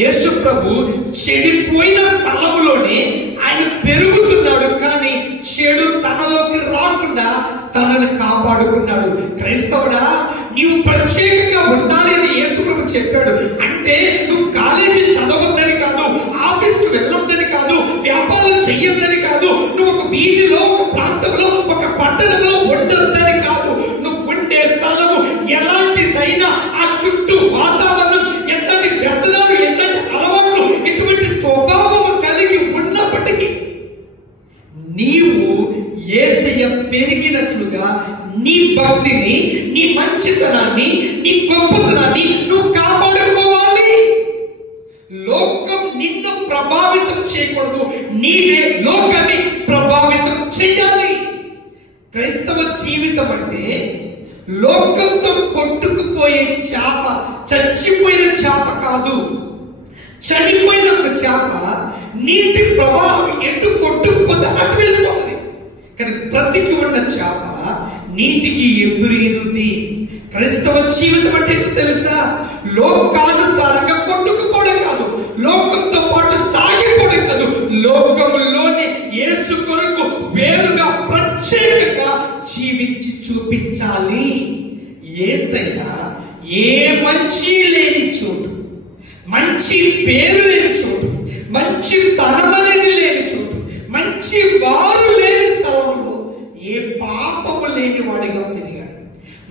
యేసు ప్రభు చెడిపోయిన స్థలములోనే ఆయన పెరుగుతున్నాడు, కానీ చెడు తనలోకి రాకుండా తనని కాపాడుకున్నాడు. క్రైస్తవుడా, నీవు ప్రత్యేకంగా ఉండాలి అని యేసు ప్రభు చెప్పాడు. అంటే నువ్వు కాలేజీ చదవద్దని కాదు, ఆఫీస్కి వెళ్ళొద్దని కాదు, వ్యాపారం చెయ్యొద్దని కాదు, నువ్వు ఒక వీధిలో, ఒక ప్రాంతంలో, ఒక పట్టణంలో ఉండొద్దని కాదు. నువ్వు ఉండే స్థలము ఎలాంటిదైనా, ఆ చుట్టూ వాతావరణం ఎట్లాంటి వ్యసనాలు, ఎట్లాంటి అలవాట్లు, ఎటువంటి స్వభావము కలిగి ఉన్నప్పటికీ నీవు యేసయ్య పెరిగినట్లుగా నీ భక్తిని, నీ మంచితనాన్ని, నీ గొప్పతనాన్ని నువ్వు కాపాడుకోవాలి. లోకం నిన్ను ప్రభావితం చేయకూడదు, నీవే లోకాన్ని ప్రభావితం చేయాలి. క్రైస్తవ జీవితం అంటే లోకంతో కొట్టుకుపోయే చేప, చచ్చిపోయిన చేప కాదు. చనిపోయిన చేప నీటి ప్రవాహం ఎటు కొట్టుకుపోతే అటు వెళ్ళిపోతుంది. కానీ బ్రతికి ఉన్న చేప నీటికి ఎదురీదుంది. క్రైస్తవ జీవితం అంటే ఏంటో తెలుసా? లోకానుసారంగా కొట్టుకుపోవడం కాదు, లోకంతో పాటు సాగిపోవడం కాదు, లోకములోనే యేసు కొరకు వేరుగా ప్రత్యేకంగా జీవించి చూపించాలి. యేసయ్య ఏ మంచి లేని చోటు, మంచి పేరు లేని చోటు, మంచి తనం అనేది లేని చోటు, మంచి మంచి వారు లేని స్థలంలో ఏ పాపము లేని వాడిగా పెరిగాడు,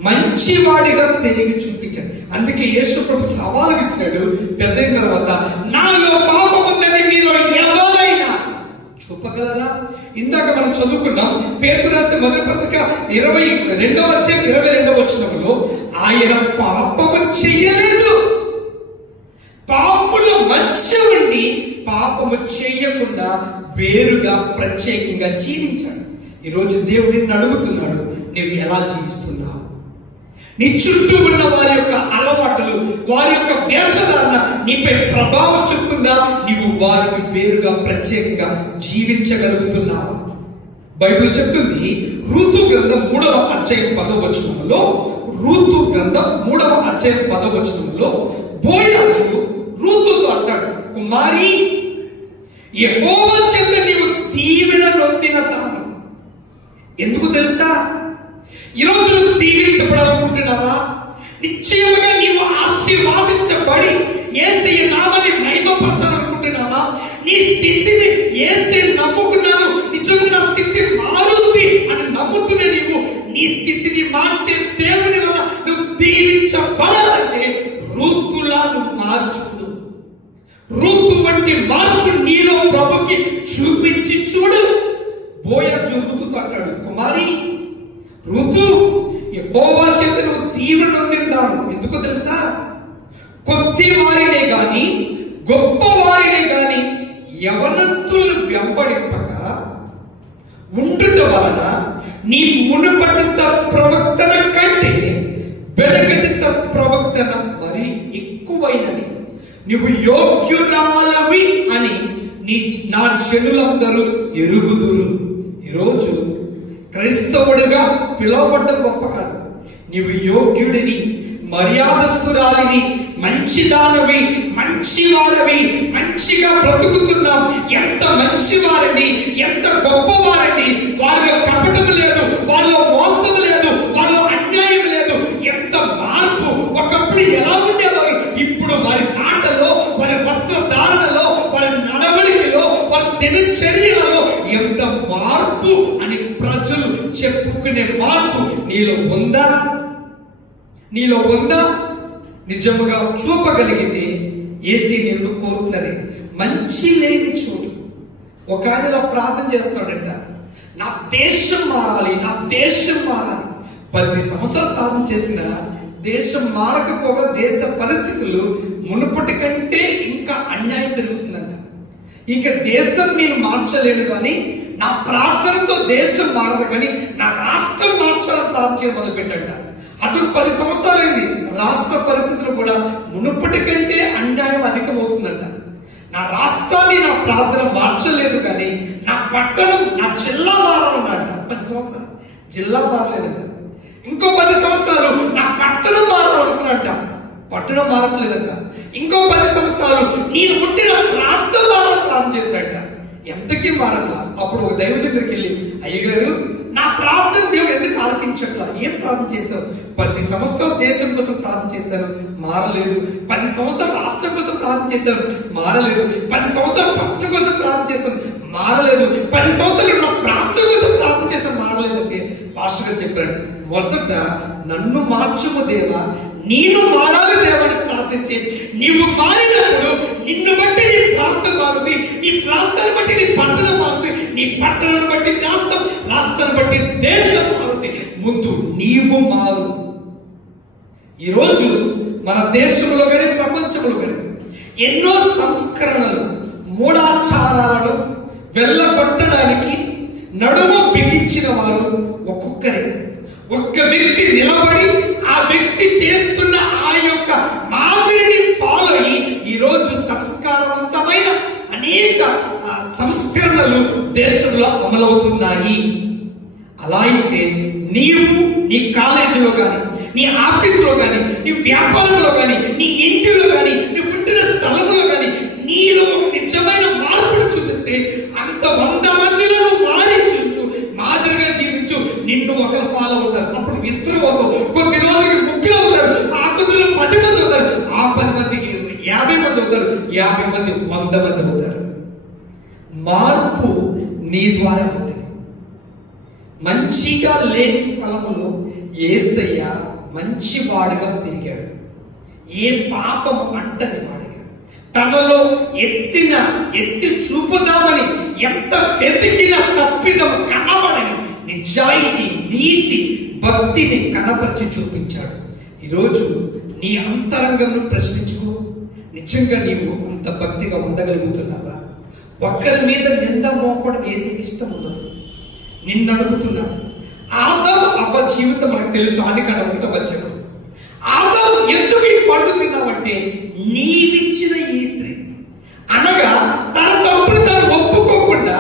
మంచివాడిగా పెరిగి చూపించాడు. అందుకే యేసు ప్రభు సవాలు విసిరాడు, పెద్దయిన తర్వాత నాలో పాపం ఉందని మీలో ఎవరైనా చూపగలరా? ఇందాక మనం చదువుకున్నాం పేతురు రాసిన మొదటి పత్రిక 22:22 ఆయన పాపము చెయ్యలేదు, పాపుల మధ్య ఉండి పాపము చెయ్యకుండా వేరుగా ప్రత్యేకంగా జీవించాడు. ఈరోజు దేవుడు నిన్ను అడుగుతున్నాడు, నువ్వు ఎలా జీవిస్తున్నావు? నీ చుట్టూ ఉన్న వారి యొక్క అలవాటులు, వారి యొక్క వేషధారణ నీపై ప్రభావం చూపుతుందా? నీవు వారికి వేరుగా ప్రత్యేకంగా జీవించగలుగుతున్నావా? బైబిల్ చెప్తుంది రూతు గ్రంథం 3వ అధ్యాయం 10వ వచనంలో, రూతు గ్రంథం 3వ అధ్యాయం 10వ వచనంలో బోయజు రూతుతో అంటాడు, కుమారి, యెహోవా చేత నీవు దీవెన నొందిన తాను. ఎందుకు తెలుసా? ఈరోజు నువ్వు దీవించబడాలనుకుంటున్నావా? నిశ్చయముగా నీవు ఆశీర్వాదించబడి యేసయ్య నామని మహిమపరచాలనుకుంటున్నావా? నీ స్థితిని యేసయ్య నమ్ముకున్నాను, నిజంగా నా స్థితి మారుంది అని నమ్ముతున్న నీవు నీ స్థితిని మార్చే దేవుని వల్ల నువ్వు దీవించబడాలంటే రూతులా నువ్వు మార్చుడు. రూతు వంటి మార్పు నీలో ప్రభుకి చూపించి చూడు. బోయజు రూతుతో అంటాడు, కుమారి రూతు, యెహోవా చేత నువ్వు దీవెన నొందిందాను. ఎందుకో తెలుసా? కొద్ది వారినే గాని గొప్ప వారినే గాని యవనస్తులను వెంబడింపక ఉండుట వలన నీ మునుపటి ప్రవక్తన కంటే వెనకటి ప్రవక్తన మరి ఎక్కువైనది. నువ్వు యోగ్యురాలవి అని నా జనులందరూ ఎరుగుదురు. ఈరోజు క్రైస్తవుడిగా పిలువబడ్డం గొప్ప కాదు, నీవు యోగ్యుడివి, మర్యాదస్తురాలివి, మంచిదానవి, మంచివాడవి, మంచిగా బ్రతుకుతున్నాం. ఎంత మంచివారండి, ఎంత గొప్పవారండి. వారిలో కపటం లేదు, వారిలో మోసం లేదు, వారిలో అన్యాయం లేదు. ఎంత మార్పు! ఒకప్పుడు ఎలా ఉండేవారు, ఇప్పుడు వారి మాటలో, వారి వస్త్రధారణలో, వారి నడవడికలో, వారి దినచర్యలలో ఎంత మార్పు అని ప్రజలు చెప్పుకునే మార్పు నీలో ఉందా? నీలో ఉందా? నిజముగా చూపగలిగితే ఏసీ నిన్ను కోరుతున్నది. మంచి లేని చూడు. ఒక ఆయన ప్రార్థన చేస్తున్నాడంట, నా దేశం మారాలి, నా దేశం మారాలి. 10 సంవత్సరాలు ప్రార్థన చేసిన దేశం మారకపోగా దేశ పరిస్థితులు మునుపటి కంటే ఇంకా అన్యాయం పెరుగుతుందంట. ఇంకా దేశం నేను మార్చలేను కానీ నా ప్రార్థనతో దేశం మారదు, కానీ నా రాష్ట్రం మార్చాలని ప్రార్థన చేయడం మొదలుపెట్టాడ. అతను 10 సంవత్సరాలైంది, రాష్ట్ర పరిస్థితులు కూడా మునుపటి కంటే అన్యాయం అధికమవుతుందంట. నా రాష్ట్రాన్ని నా ప్రార్థన మార్చలేదు కానీ నా పట్టణం, నా జిల్లా మారాలన్నాడ. 10 సంవత్సరాలు జిల్లా మారలేదంట. ఇంకో 10 సంవత్సరాలు నా పట్టణం మారాలనుకున్నాడ, పట్టణం మారట్లేదంట. ఇంకో 10 సంవత్సరాలు నేను పుట్టిన ప్రాంతం మారాలని ప్రార్థన చేశాడట. ఎంతకీ మారట్లా. అప్పుడు ఒక దైవజనుడికి వెళ్ళి, అయ్యగారు నా ప్రార్థన దేవుడు ఎందుకు ఆలకించట్లా? ఏం ప్రార్థన చేశావు? 10 సంవత్సరాలు దేశం కోసం ప్రార్థన చేశాను, మారలేదు. 10 సంవత్సరాలు రాష్ట్రం కోసం ప్రార్థన చేశాను, మారలేదు. 10 సంవత్సరాలు పట్టణం కోసం ప్రార్థన చేశాను, మారలేదు. 10 సంవత్సరాలు నా ప్రాంతం కోసం ప్రార్థన చేశాను, మారలేదు. అంటే పాస్టర్ చెప్పాడు, మొదట నన్ను మార్చుము దేవా, నేను మారాలి దేవాన్ని ప్రార్థించి, నీవు మారినప్పుడు నిన్ను బట్టి నీ ప్రాంతం మారుతుంది, నీ ప్రాంతాన్ని బట్టి నీ పట్టణం మారుతుంది, నీ పట్టణాన్ని బట్టి రాష్ట్రం, రాష్ట్రాన్ని బట్టి దేశం మారుతుంది. ముందు నీవు మారు. ఈరోజు మన దేశంలో కానీ ప్రపంచంలో కానీ ఎన్నో సంస్కరణలు, మూఢాచారాలను వెళ్ళగొట్టడానికి నడుము బిగించిన వారు ఒక్కొక్కరే. ఒక్క వ్యక్తి నిలబడి ఆ వ్యక్తి చేస్తున్న ఆ యొక్క మాదిరిని ఫాలో అయ్యి ఈరోజు సంస్కారవంతమైన అనేక సంస్కరణలు దేశంలో అమలవుతున్నాయి. అలా అయితే నీవు నీ కాలేజీలో కానీ, నీ ఆఫీసులో కానీ, నీ వ్యాపారంలో కానీ, నీ ఇంటిలో కానీ, నీ ఉంటున్న స్థలంలో కానీ నీలో నిజమైన మార్పును చూపిస్తే అంత 100 మందిలో నువ్వు మారి చూచు, మాదిరిగా జీవించు. నిన్ను ఒకరు ఫాలో అవుతారు, అప్పుడు ఇద్దరు అవుతావు. కొద్ది రోజులకి 3 అవుతారు, ఆ కొద్దిలో 10 మంది అవుతారు, ఆ 10 మందికి 50 మంది అవుతారు, 50 మంది 100 మంది అవుతారు. మార్పు నీ ద్వారా అవుతుంది. మంచిగా లేని స్థలములో యేసయ్య మంచివాడుగా తిరిగాడు. ఏ పాపం అంటని వాడిగా, తనలో ఎత్తి చూపుదామని ఎంత వెతికినా తప్పిదం కనబడని నిజాయితీ, నీతి, భక్తిని కనపరిచి చూపించాడు. ఈరోజు నీ అంతరంగంను ప్రశ్నించుకో. నిజంగా నీవు అంత భక్తిగా ఉండగలుగుతున్నావా? ఒక్కరి మీద నింద మోపడం యేసుకి ఇష్టం ఉండదు. నిన్ను అడుగుతున్నాడు. ఆదాము అవ్వ జీవితం మనకు తెలుసు. ఆదికాండం 1వ వచనం. ఆదాము ఎందుకు ఈ పండు తిన్నావంటే నీవిచ్చిన ఈ స్త్రీ, అనగా తన తప్పును తాను ఒప్పుకోకుండా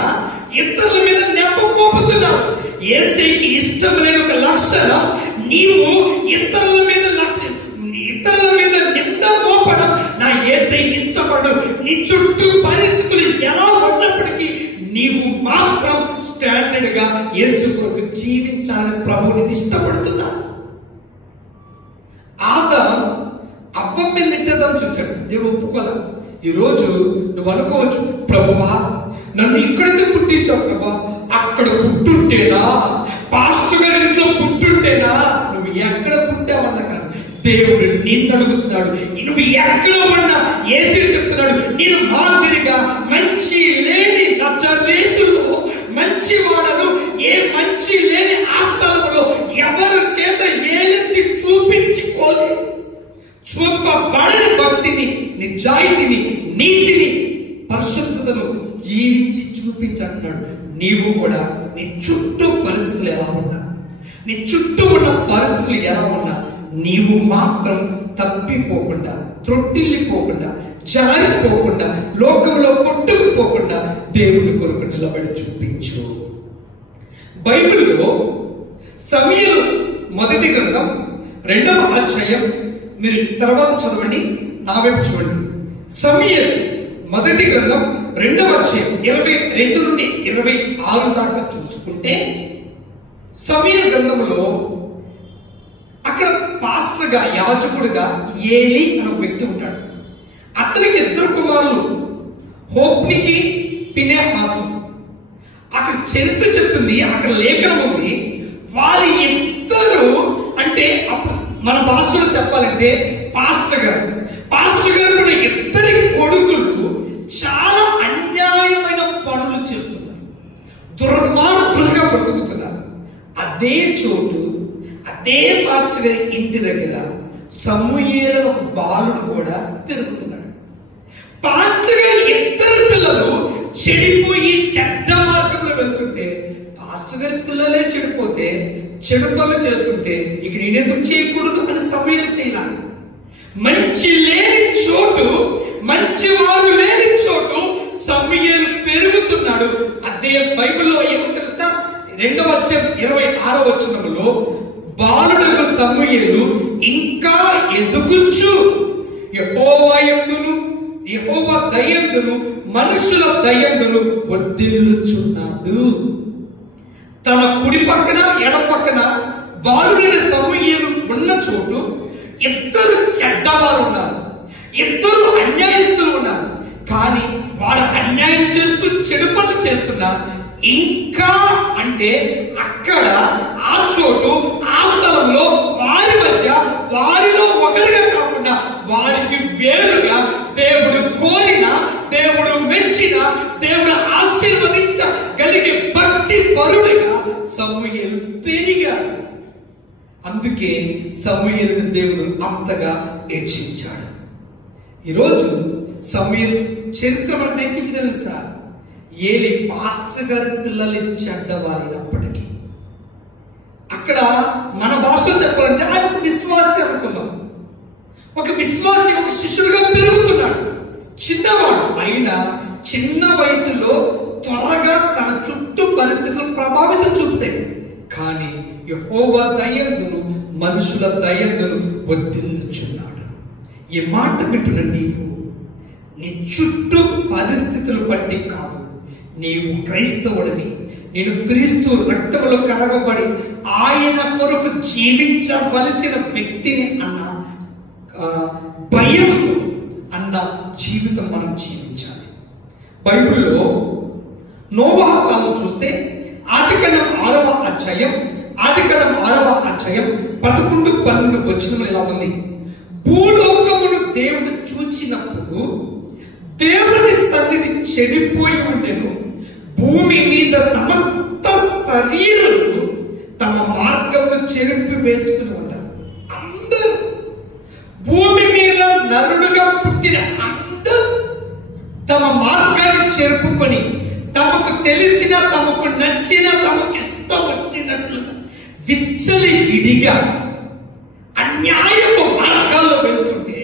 ఇతరుల మీద నెప్ప మోపుతున్నావు. యేసుకి ఇష్టం లేని ఒక లక్షణం, నీవు ఇతరుల మీద నింద మోపడం. నా యేసే ఇష్టపడు. నీ చుట్టూ పరిస్థితులు ఎలా ఉన్నప్పటికీ నీవు మాత్రం స్టాండర్డ్ గా యేసు కొరకు జీవించాలని ప్రభువుని ఇష్టపడుతున్నావు. ఆదాము అవ్వ మీద నెట్టేద్దాం చూశాడు, దేవుడు ఒప్పుకోలే. ఈరోజు నువ్వు అనుకోవచ్చు, ప్రభువా నన్ను ఇక్కడెందుకు పుట్టించావు ప్రభా? అక్కడ పుట్టుంటేనా, పాస్టర్ గారి ఇంట్లో పుట్టుంటేనా? నువ్వు ఎక్కడ పుట్టావన్నా కాదు, దేవుడు నిన్ను అడుగుతున్నాడు. నువ్వు ఎక్కడ ఉన్నా యేసు చెప్తున్నాడు, నేను మాదిరిగా మంచి లేని నజరేతులో మంచి వాడను. ఏ మంచి లేని ఆ స్థలంలో ఎవరు చేత ఏలెత్తి చూపించుకోలేదు. చూపబడని భక్తిని, నిజాయితీని, నీతిని, పరిశుద్ధతను జీవించి చూపించంటున్నాడు. నీవు కూడా నీ చుట్టూ పరిస్థితులు ఎలా ఉన్నా, నీ చుట్టూ ఉన్న పరిస్థితులు ఎలా ఉన్నా, నీవు మాత్రం తప్పిపోకుండా, త్రొట్టిల్లిపోకుండా, జారిపోకుండా, లోకంలో కొట్టుకుపోకుండా దేవుని కొరకు నిలబడి చూపించు. బైబిల్లో సమూయేలు మొదటి గ్రంథం 2వ అధ్యాయం, మీరు తర్వాత చదవండి, నా వైపు చూడండి. సమూయేలు మొదటి గ్రంథం 2వ అధ్యాయం 22 నుండి 26 దాకా చూసుకుంటే, సమూయేలు గ్రంథంలో అక్కడ పాస్టర్ గా, యాజకుడుగా ఏలీ అనే ఒక వ్యక్తి ఉంటాడు. అతనికి 2 కుమారులు, హోప్నికి, ఫీనెహాసు. అక్కడ చరిత్ర చెప్తుంది, అక్కడ లేఖనం ఉంది. వారి ఇద్దరు అంటే అప్పుడు మన భాషలో చెప్పాలంటే పాస్టర్ గారు కూడా ఇద్దరి కొడుకులు చాలా అన్యాయమైన పనులు చేస్తున్నారు, దుర్మార్గులుగా బ్రతుకుతున్నారు. అదే చోటు, అదే పాస్టర్ గారి ఇంటి దగ్గర సమూయేలు ఒక బాలుడు కూడా పెరుగుతున్నాడు. పాస్టర్ గారి ఇద్దరు పిల్లలు చెడిపోయి చెడ్డ మార్గంలో వెళ్తుంటే, పాస్టర్ గారి పిల్లలే చెడిపోతే, చెడు పనులు చేస్తుంటే ఇక నేనెందుకు చేయకూడదు అని సమూయేలు చేయాలి. మంచి లేని చోటు, మంచి వారు లేని చోటు సమూయేలు పెరుగుతున్నాడు. అదే బైబిల్లో ఏమో తెలుసా? 2వ అధ్యాయం 26వ వచనంలో, బాలుడకు సమూయేలు ఇంకా ఎదుగుచు యెహోవా యందును, యెహోవా దయందును, మనుషుల దయందును వర్ధిల్లుచున్నాడు. తన కుడి పక్కన ఎడ పక్కన బాలుడైన సమూయేలు ఉన్న చోటు ఇద్దరు చెడ్డవారు ఉన్నారు, ఇద్దరు అన్యాయస్తులు ఉన్నారు. కానీ వారు అన్యాయం చేస్తూ చెడు పనులు చేస్తున్నా ఇంకా అంటే అక్కడ ఆ చోటు, ఆ స్థలంలో వారి మధ్య, వారిలో ఒకరిగా కాకుండా వారికి వేరుగా దేవుడు కోరిన, దేవుడు మెచ్చిన, దేవుడు ఆశీర్వదించగలిగే భక్తి పరుడుగా సమూయేలు పెరిగాడు. అందుకే సమూయేలును దేవుడు అంతగా హెచ్చించాడు. ఈరోజు సమూయేలు చరిత్ర మనకు నేర్పించి తెలుసా? ఏలి పాస్టర్ గారి పిల్లలు చెడ్డవారినప్పటికీ, అక్కడ మన భాషలో చెప్పాలంటే ఆయన ఒక విశ్వాసి అనుకున్నాం. ఒక విశ్వాసి, ఒక శిష్యుడిగా పెరుగుతున్నాడు. చిన్నవాడు అయినా చిన్న వయసులో త్వరగా తన చుట్టూ పరిస్థితులు ప్రభావితం చూపుతాయి. కానీ యెహోవా దయందును, మనుషుల దయందును వర్ధిల్లుచున్నాడు. ఈ మాట వింటున్న నీవు నీ చుట్టూ పరిస్థితులు బట్టి కాదు, నీవు క్రైస్తవుడిని, నేను క్రీస్తు రక్తములో కడగబడి ఆయన కొరకు జీవించవలసిన వ్యక్తిని అన్న భయముతో అన్న జీవితం మనం జీవించాలి. బైబిల్లో నోవహు కాలం చూస్తే ఆదికాండం 6వ అధ్యాయం 11-12 వచనములు ఇలా ఉంది. భూలోకమును దేవుడు చూచినప్పుడు దేవుని సన్నిధి చెడిపోయి ఉండెను. భూమి మీద సమస్త శరీరులు తమ మార్గమును చెరిపి వేసుకుని ఉన్నారు. అందరూ భూమి మీద నరుడుగా పుట్టిన అందరూ తమ మార్గాన్ని చెరుపుకొని తమకు తెలిసిన, తమకు నచ్చిన, తమకు ఇష్టం వచ్చినట్లుగా విచ్చలి విడిగా అన్యాయపు మార్గాల్లో వెళ్తుంటే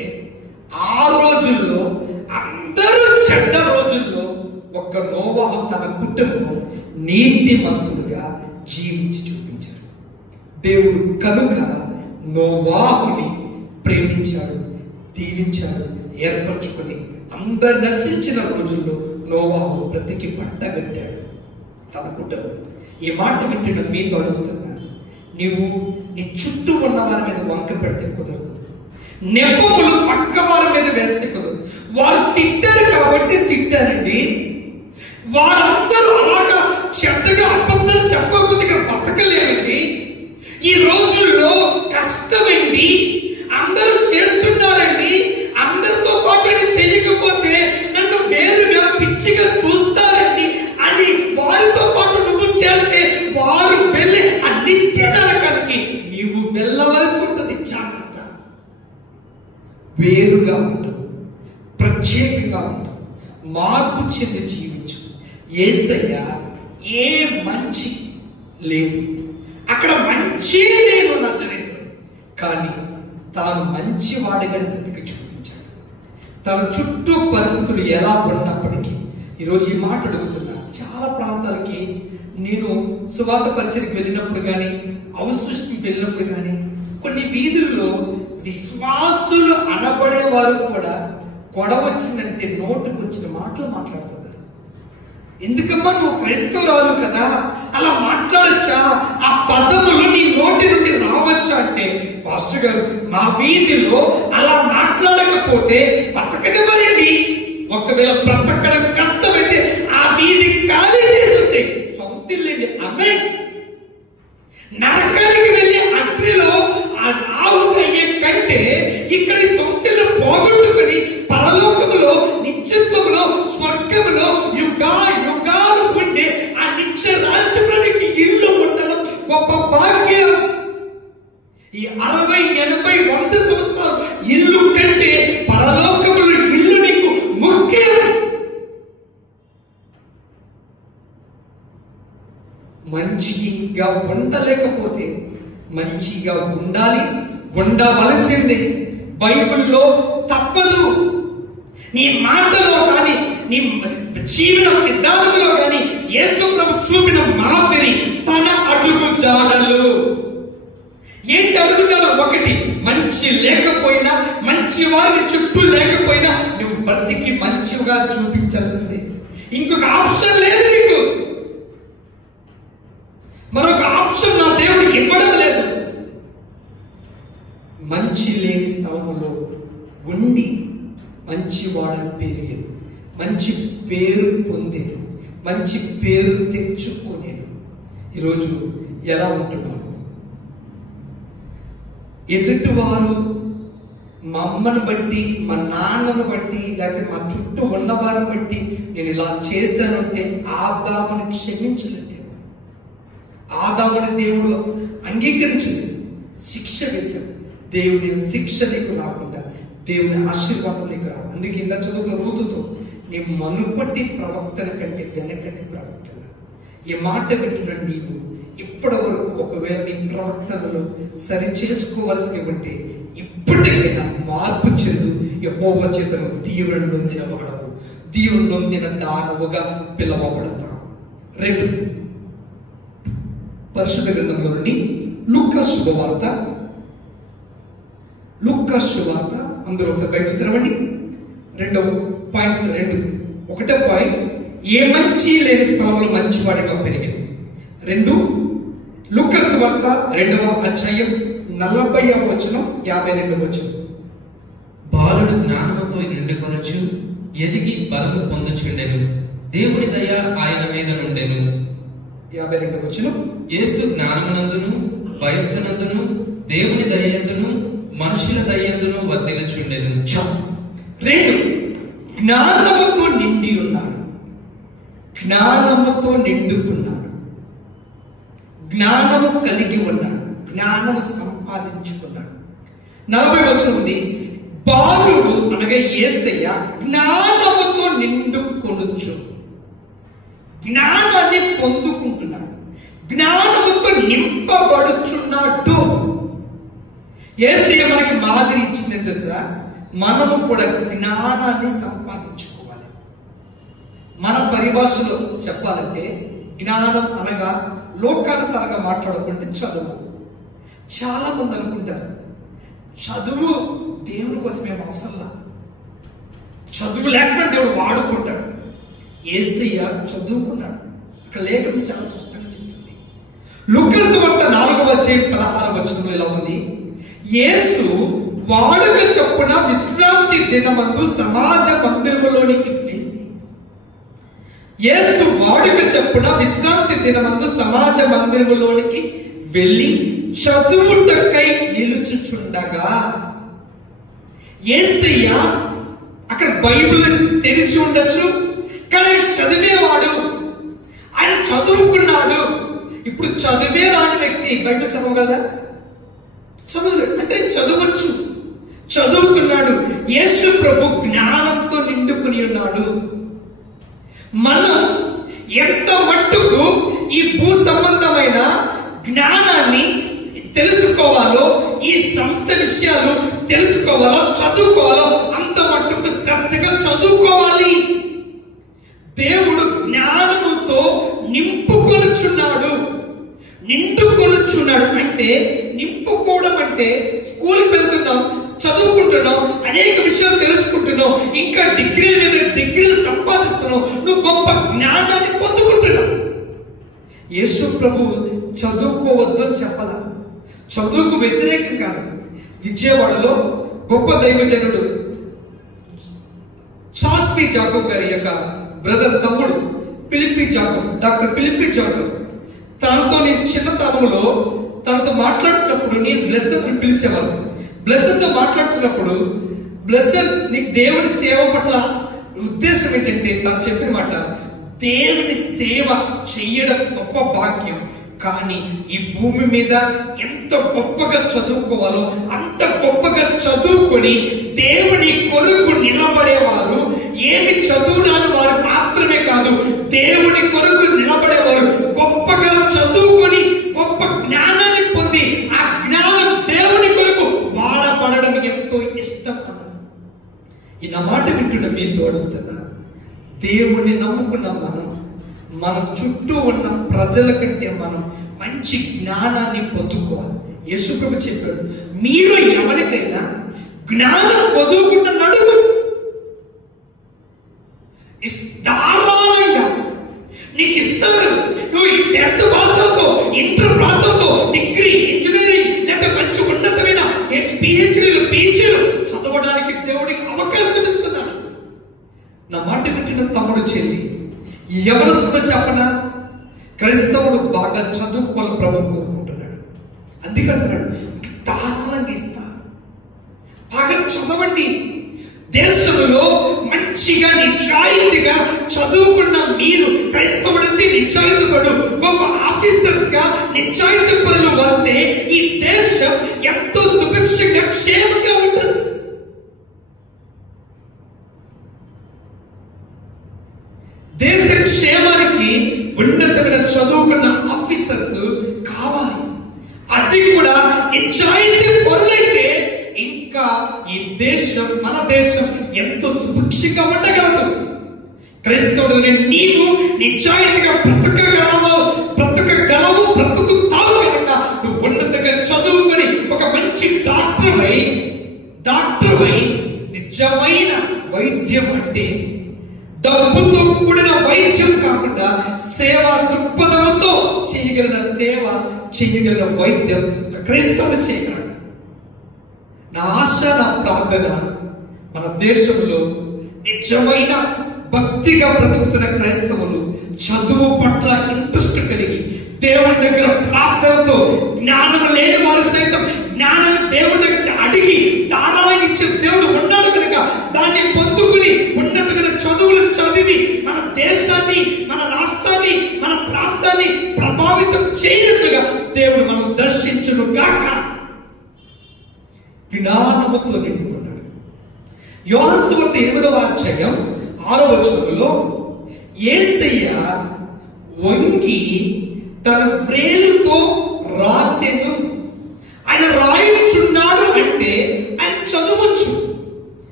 ఆ రోజుల్లో అందరూ చెడ్డ రోజుల్లో ఒక్క నోవహు తన కుటుంబం నీతిమంతుడుగా జీవించి చూపించారు. దేవుడు కనుక నోవాహుని ప్రేమించాడు, దీవించాడు, ఏర్పరచుకొని అందరు నశించిన రోజుల్లో నోవాహు బ్రతికి పట్టగట్టాడు తన కుటుంబం. ఈ మాట వింటున్న మీతో అడుగుతున్నా, నీవు నీ చుట్టూ ఉన్న వారి మీద వంక పెడితే కుదరదు, నెపములు పక్క వారి మీద వేస్తే కుదరదు. వారు తిట్టారు కాబట్టి తిట్టారండి, వారందరూ అలాగా చెడ్డగా అబద్ధం చెప్పకపోతే బతకలేమండి. ఈ రోజుల్లో కష్టమండి, అందరూ చేస్తున్నారండి, అందరితో పాటు చేయకపోతే నన్ను వేరుగా పిచ్చిగా చూస్తారండి అని వారితో పాటు నువ్వు చేస్తే వారు వెళ్ళి ఆ నిత్య నరకానికి నీవు వెళ్ళవలసి ఉంటుంది. జాగ్రత్త. వేరుగా ఉండవు, ప్రత్యేకంగా ఉండవు, మార్పు చెంది జీవించు. యేసయ్య ఏ మంచి లేదు, అక్కడ మంచి లేదు నా చరిత్ర, కానీ తాను మంచివాడిగా బ్రతికి చూపించాడు. తన చుట్టూ పరిస్థితులు ఎలా ఉన్నప్పటికీ ఈరోజు ఈ మాట అడుగుతున్నా, చాలా ప్రాంతాలకి నేను సువార్త పరిచయకు వెళ్ళినప్పుడు కానీ, అవసృష్టికి వెళ్ళినప్పుడు కానీ కొన్ని వీధుల్లో విశ్వాసులు అనబడేవారు కూడా గొడవ వచ్చిందంటే నోటుకు వచ్చిన మాటలు మాట్లాడుతున్నారు. ఎందుకమ్మా నువ్వు క్రైస్తవురాలు కదా, అలా మాట్లాడచ్చా, ఆ పదములు నీ నోటి నుండి రావచ్చా అంటే, పాస్టర్ గారు మా వీధిలో అలా మాట్లాడకపోతే బతకనివ్వరండి, ఒకవేళ బ్రతకడం కష్టమైతే ఆ వీధి ఖాళీ చేసి సొంతిల్లండి. అమ్మే నరకానికి వెళ్ళి అగ్నిలో ఆహుతి అయ్యే కంటే ఇక్కడ సొంతిల్లు పోగొట్టుకుని పరలోకములో నిత్యత్వములో స్వర్గములో యుగాలు ఉండే ఆ నిత్య రాజ్యంలోనికి ఇల్లు ఉండడం గొప్ప భాగ్యం. ఈ 60, 80, 100 సంవత్సరాలు ఇల్లు కంటే పరలోకములో ఇల్లు నీకు ముఖ్యం. మంచిగా ఉండలేకపోతే మంచిగా ఉండాలి, ఉండవలసిందే. బైబిల్లో తప్పదు. నీ మాటలో కానీ, నీ జీవన విధానంలో కానీ యేసు ప్రభు చూపిన మాదిరి తన అడుగు జాడలు. ఏంటి అడుగు జాడ? ఒకటి, మంచి లేకపోయినా, మంచి వారిని చుట్టూ లేకపోయినా నువ్వు బ్రతికి మంచిగా చూపించాల్సిందే. ఇంకొక ఆప్షన్ లేదు నీకు, మరొక ఆప్షన్ నా దేవుడు ఇవ్వడం లేదు. మంచి లేని స్థలంలో ఉండి మంచివాడని పెరిగాను, మంచి పేరు పొందాను, మంచి పేరు తెచ్చుకోలేను. ఈరోజు ఎలా ఉంటున్నాను? ఎదుటివారు మా అమ్మను బట్టి, మా నాన్నను బట్టి, లేకపోతే మా చుట్టూ ఉన్నవారిని బట్టి నేను ఇలా చేశానంటే ఆదాముని క్షమించలేదు. ఆదాముని దేవుడు అంగీకరించలేదు, శిక్ష వేశాడు. దేవుని శిక్ష నీకు రాకుండా దేవుని ఆశీర్వాదం నీకు రావు. అందుకే ఇంత చదువుకున్న రూతుతో నీ మనుపటి ప్రవక్తన కంటే వెనకటి ప్రవక్తన. ఈ మాట వింటున్న నీవు ఇప్పటి వరకు ఒకవేళ నీ ప్రవర్తనలు సరి చేసుకోవలసి ఉంటే ఇప్పటికైనా మార్పు చెందు. యెహోవా చేతను దీవెన నొందిన వాడవు, దీవెన నొందిన దానవుగా పిలవబడతావు. 2 పరిశుద్ధ గ్రంథంలో నుండి లూకా శుభవార్త, లూకా శుభవార్త, అందరూ ఒకసారి బైబిల్ తెరవండి. 2.2 ఒకటో పాయింట్, ఏ మంచి లేని స్థలంలో మంచివాడిగా పెరిగాను. 2 లూకా శుభవార్త 2వ అధ్యాయం 40వ వచనం 52వ వచనం. బాలుడు జ్ఞానముతో నిండుకొనుచు ఎదిగి బలము పొందుచుండెను. దేవుని దయ ఆయన మీద నుండెను. 52వ వచనం. యేసు జ్ఞానమునందును వయస్సునందును దేవుని దయందును మనుషుల దయందును వర్ధిల్లుచుండెను. 2 జ్ఞానముతో నిండి ఉన్నారు. జ్ఞానముతో నిండుకున్నారు. జ్ఞానము కలిగి ఉన్నాడు. జ్ఞానము సంపాదించుకున్నాడు. 40వ వచనం ఉంది. బాలుడు అనగా యేసయ్య జ్ఞానముతో నిండుకొనుచు, జ్ఞానాన్ని పొందుకుంటున్నాడు, జ్ఞానముతో నింపబడుచున్నాడు. యేసయ్య మనకి మాదిరి ఇచ్చినంత సార్ మనము కూడా జ్ఞానాన్ని సంపాదించుకోవాలి. మన పరిభాషలో చెప్పాలంటే జ్ఞానం అనగా లోకానుసారంగా మాట్లాడుకుంటే చదువు. చాలా మంది అనుకుంటారు చదువు దేవుని కోసం ఏం అవసరంలా, చదువు లేకుండా దేవుడు వాడుకుంటాడు. యేసయ్య చదువుకున్నాడు. అక్కడ లేఖనం చాలా స్పష్టంగా చెప్తుంది. లూకా సువార్త 4:16 ఇలా ఉంది. యేసు వాడుక చొప్పున విశ్రాంతి దినమందు సమాజ మందిరములోనికి వెళ్ళి, యేసు వాడుక చొప్పున విశ్రాంతి దినమందు సమాజ మందిరములోనికి వెళ్ళి చదువుటకై నిలుచుచుండగా, యేసయ్య అక్కడ బైబిల్ తెరిచి ఉండొచ్చు, కానీ చదివేవాడు, ఆయన చదువుకున్నాడు. ఇప్పుడు చదివే రాని వ్యక్తి బైబిల్ చదవగలదా? చదువు అంటే చదవచ్చు, చదువుకున్నాడు. యేసు ప్రభు జ్ఞానంతో నిండుకుని ఉన్నాడు. మనం ఎంత మట్టుకు ఈ భూ సంబంధమైన జ్ఞానాన్ని తెలుసుకోవాలో, ఈ సంస్థ విషయాలు తెలుసుకోవాలో, చదువుకోవాలో అంత మట్టుకు శ్రద్ధగా చదువుకోవాలి. దేవుడు జ్ఞానముతో నింపుకొనుచున్నాడు. నిండుకొనుచున్నాడు అంటే నింపుకోవడం అంటే స్కూల్కి వెళ్తున్నాం, చదువుకుంటున్నాం, అనేక విషయాలు తెలుసుకుంటున్నావు, ఇంకా డిగ్రీల మీద డిగ్రీలు సంపాదిస్తున్నావు, నువ్వు గొప్ప జ్ఞానాన్ని పొందుకుంటున్నావు. యేసు ప్రభు చదువుకోవద్దు అని చెప్పాల. చదువుకు వ్యతిరేకం కాదు. విజయవాడలో గొప్ప దైవజనుడు చార్ల్స్ పి జాకబ్ గారి యొక్క బ్రదర్ తమ్ముడు Philippi Jacob, doctor Philippi Jacob, తనతో నేను చిన్నతనంలో తనతో మాట్లాడుతున్నప్పుడు నేను బ్లెస్సర్ అని పిలిచేవాళ్ళు. బ్లెస్సర్తో మాట్లాడుతున్నప్పుడు బ్లెస్సర్ నీకు దేవుని సేవ పట్ల ఉద్దేశం ఏంటంటే తను చెప్పిన మాట, దేవుని సేవ చెయ్యడం గొప్ప భాగ్యం, కానీ ఈ భూమి మీద ఎంత గొప్పగా చదువుకోవాలో అంత గొప్పగా చదువుకొని దేవుని కొరకు నిలబడేవారు, ఏమి చదువు రాని వారు మాత్రమే కాదు, దేవుని కొరకు నిలబడేవారు గొప్పగా చదువుకొని గొప్ప జ్ఞానాన్ని పొంది ఆ జ్ఞానం దేవుని కొరకు వాడబడడం ఎంతో ఇష్టం అన్నారు. ఈ నా మాట వింటున్న మీతో అడుగుతున్నా, దేవుణ్ణి నమ్ముకున్న మనం మన చుట్టూ ఉన్న ప్రజల కంటే మనం మంచి జ్ఞానాన్ని పొందుకోవాలి. యేసు ప్రభు చెప్పాడు, మీరు ఎవరికైనా జ్ఞానం పొందుకుంటున్నాడు ధారాళంగా నీకు ఇస్తాడు. నువ్వు 10th పాస్ అవుతావు, ఇంటర్ పాస్ అవుతావు, డిగ్రీ, ఇంజనీరింగ్ లేక మంచి ఉన్నతమైన పిహెచ్డీలు, పీజీలు చదవడానికి దేవుడికి అవకాశం ఇస్తున్నాడు. నా మాట వింటున్న తమ్ముడు, చెల్లి, ఎవరు చెప్పనా, క్రైస్తవుడు బాగా చదువుకోవాలని ప్రభు కోరుకుంటున్నాడు. అందుకంటున్నాడు ధారాళంగా ఇస్తా, బాగా చదవండి. దేశంలో మంచిగా నిజాయితీగా చదువుకున్న మీరు, క్రైస్తవుడు అంటే నిజాయితీ పడు, గొప్ప ఆఫీసర్స్ గా నిజాయితీ పనులు వస్తే ఈ దేశం ఎంతో సుభిక్షంగా క్షేమంగా ఉంటుంది. దేశ క్షేమానికి ఉన్నతమైన చదువుకున్న ఆఫీసర్స్ కావాలి. అది కూడా నిజాయితీ పరులైతే ఇంకా ఈ దేశం, మన దేశం ఎంతో సుభిక్షంగా ఉండగలదు. క్రైస్తవుడు నీవు నిజాయితీగా బ్రతకగలవు, బ్రతుకుతావు కనుక నువ్వు ఉన్నతంగా చదువుకొని ఒక మంచి డాక్టర్ అయి నిజమైన వైద్యం అంటే డబ్బుతో కూడిన వైద్యం కాకుండా సేవా దృక్పథంతో చేయగలిగిన వైద్యం క్రైస్తవుడు చేయగలడు. నా ఆశ, నా ప్రార్థన మన దేశంలో నిజమైన భక్తిగా బ్రతుకుతున్న క్రైస్తవులు చదువు పట్ల ఇంట్రెస్ట్ కలిగి దేవుడి దగ్గర ప్రార్థనతో, జ్ఞానం లేని వారు సైతం జ్ఞానం దేవుడి దగ్గర అడిగి ధారాళంగా ఇచ్చే దేవుడు ఉన్నాడు కనుక దాన్ని పొందుకుని ఉన్నతమైన చదువులు చదివి మన దేశాన్ని, మన రాష్ట్రాన్ని, మన ప్రాంతాన్ని ప్రభావితం చేయనట్లుగా దేవుడు మనం దర్శించును గాక. జ్ఞానముతో నిండుకున్నాడు. యోహాను సువార్త 8వ అధ్యాయం 6వ వచనంలో యేసయ్య వంగి తన వ్రేలుతో రాసెను. ఆయన రాయించున్నాడు అంటే ఆయన చదవచ్చు.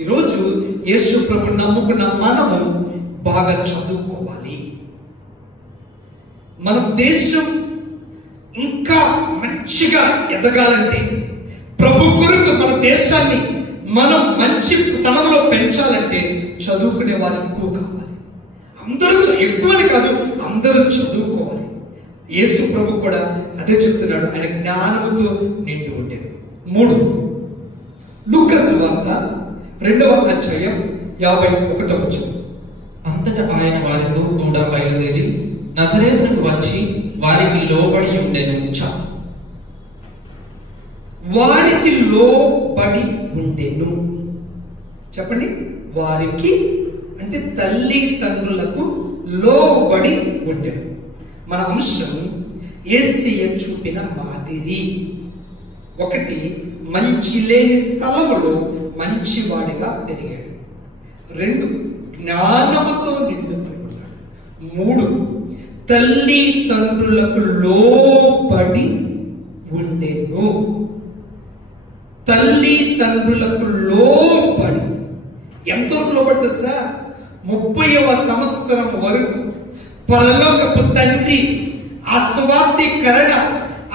ఈరోజు యేసు ప్రభు నమ్ముకున్న మనము బాగా చదువుకోవాలి. మన దేశం ఇంకా మంచిగా ఎదగాలంటే, ప్రభు కొరకు మన దేశాన్ని మనం మంచి తనంలో పెంచాలంటే చదువుకునే వారు ఎక్కువ కావాలి. అందరూ ఎక్కువని కాదు, అందరూ చదువుకోవాలి. యేసు ప్రభు కూడా అదే చెప్తున్నాడు. ఆయన జ్ఞానముతో నిండి ఉండేది. 3 లూకా సువార్త 2వ అధ్యాయం 51వ వచనం. అంతటా ఆయన వారితో కూడా బయలుదేరి నజరేతునకు వచ్చి వారికి లోబడి ఉండెను. వారికి లోబడి ఉండెను. చెప్పండి, వారికి అంటే తల్లి తండ్రులకు లోబడి ఉండెను. మన అంశం యేసయ్య చూపిన మాదిరి. 1 మంచి లేని స్థలములో మంచివాడిగా పెరిగాడు. 2 జ్ఞానముతో నిండుకుని ఉన్నాడు. 3 తల్లి తండ్రులకు లోబడి ఉండెను. తల్లి తండ్రులకు లోబడి ఎంతవరకు లోబడి తెలుసా? 30వ సంవత్సరం వరకు పరలోకపు తండ్రి ఆ స్వార్థీకరణ,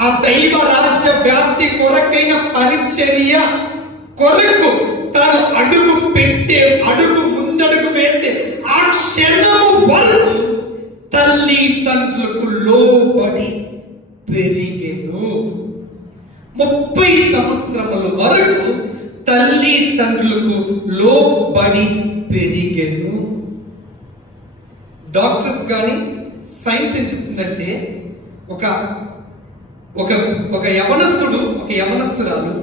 ఆ దైవ రాజ్య వ్యాప్తి కొరకైన పరిచర్య కొరకు తను అడుగు ముందడుగు వేసే ఆ క్షణము వరకు తల్లి తండ్రులకు లోబడి పెరిగెను. 30 సంవత్సరముల వరకు తల్లి తండ్రులకు లోబడి పెరిగెను. డాక్టర్స్ కానీ సైన్స్ ఏం చెప్తుందంటే, ఒక యవనస్తుడు, ఒక యవనస్తురాలు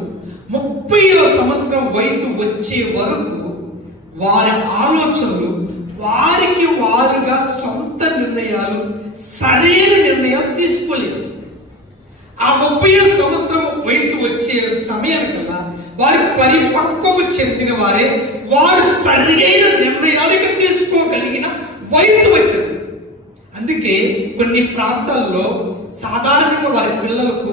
30వ సంవత్సరం వయసు వచ్చే వరకు వారి ఆలోచనలు వారికి వారుగా సొంత నిర్ణయాలు, సరైన నిర్ణయాలు తీసుకోలేరు. ఆ 30వ సంవత్సరం వయసు వచ్చే సమయానికల్లా వారి పరిపక్వము చెందిన వారే వారు సరైన నిర్ణయాలు తీసుకోగలిగిన వయసు వచ్చింది. అందుకే కొన్ని ప్రాంతాల్లో సాధారణంగా వారి పిల్లలకు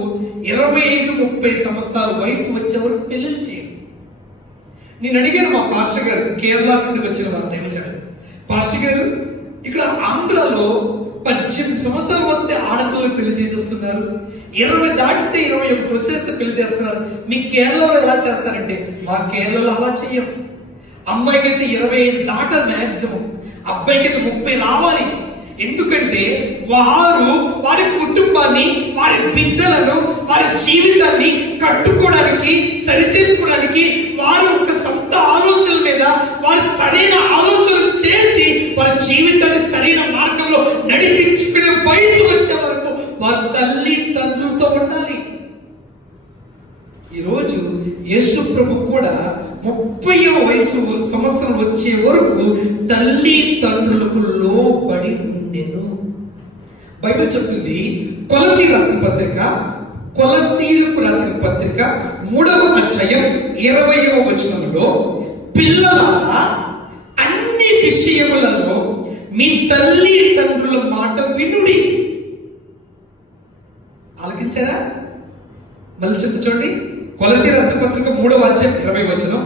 25-30 సంవత్సరాల వయసు వచ్చేవారు పెళ్లిళ్ళు చేయరు. నేను అడిగాను మా పాస్టర్ గారు, కేరళ నుండి వచ్చిన వారు దైవజనులు, పాస్టర్ గారు ఇక్కడ ఆంధ్రాలో 18 సంవత్సరాలు వస్తే ఆడపిల్లలు పెళ్లి చేసేస్తున్నారు, 20 దాటితే 21 వచ్చేస్తే పెళ్లి చేస్తున్నారు. మీ కేరళలో ఎలా చేస్తారంటే, మా కేరళలో అలా చెయ్యం. అమ్మాయికి అయితే 25 దాట మ్యాక్సిమం, అబ్బాయికి అయితే 30 రావాలి. ఎందుకంటే వారు వారి కుటుంబాన్ని, వారి బిడ్డలను, వారి జీవితాన్ని కట్టుకోవడానికి, సరిచేసుకోవడానికి వారు ఒక సొంత ఆలోచనల మీద వారు సరైన ఆలోచనలు చేసి వారి జీవితాన్ని సరైన మార్గంలో నడిపించుకునే వయసు వచ్చే వరకు వారి తల్లి తండ్రులతో ఉండాలి. ఈరోజు యేసు ప్రభు కూడా 30వ వయసు సంవత్సరం వచ్చే వరకు తల్లి తండ్రులకు లోబడి ఉండెను. బైబిల్ చెప్తుంది, కొలసీలకు రాసిన పత్రిక 3వ అధ్యాయం 20వ వచనంలో, పిల్లలారా అన్ని విషయములలో మీ తల్లి తండ్రుల మాట వినుడి. ఆలకించారా? మళ్ళీ చెప్తూ చూడండి, కొలసీ రాసిన పత్రిక 3వ అధ్యాయం 20వ వచనం,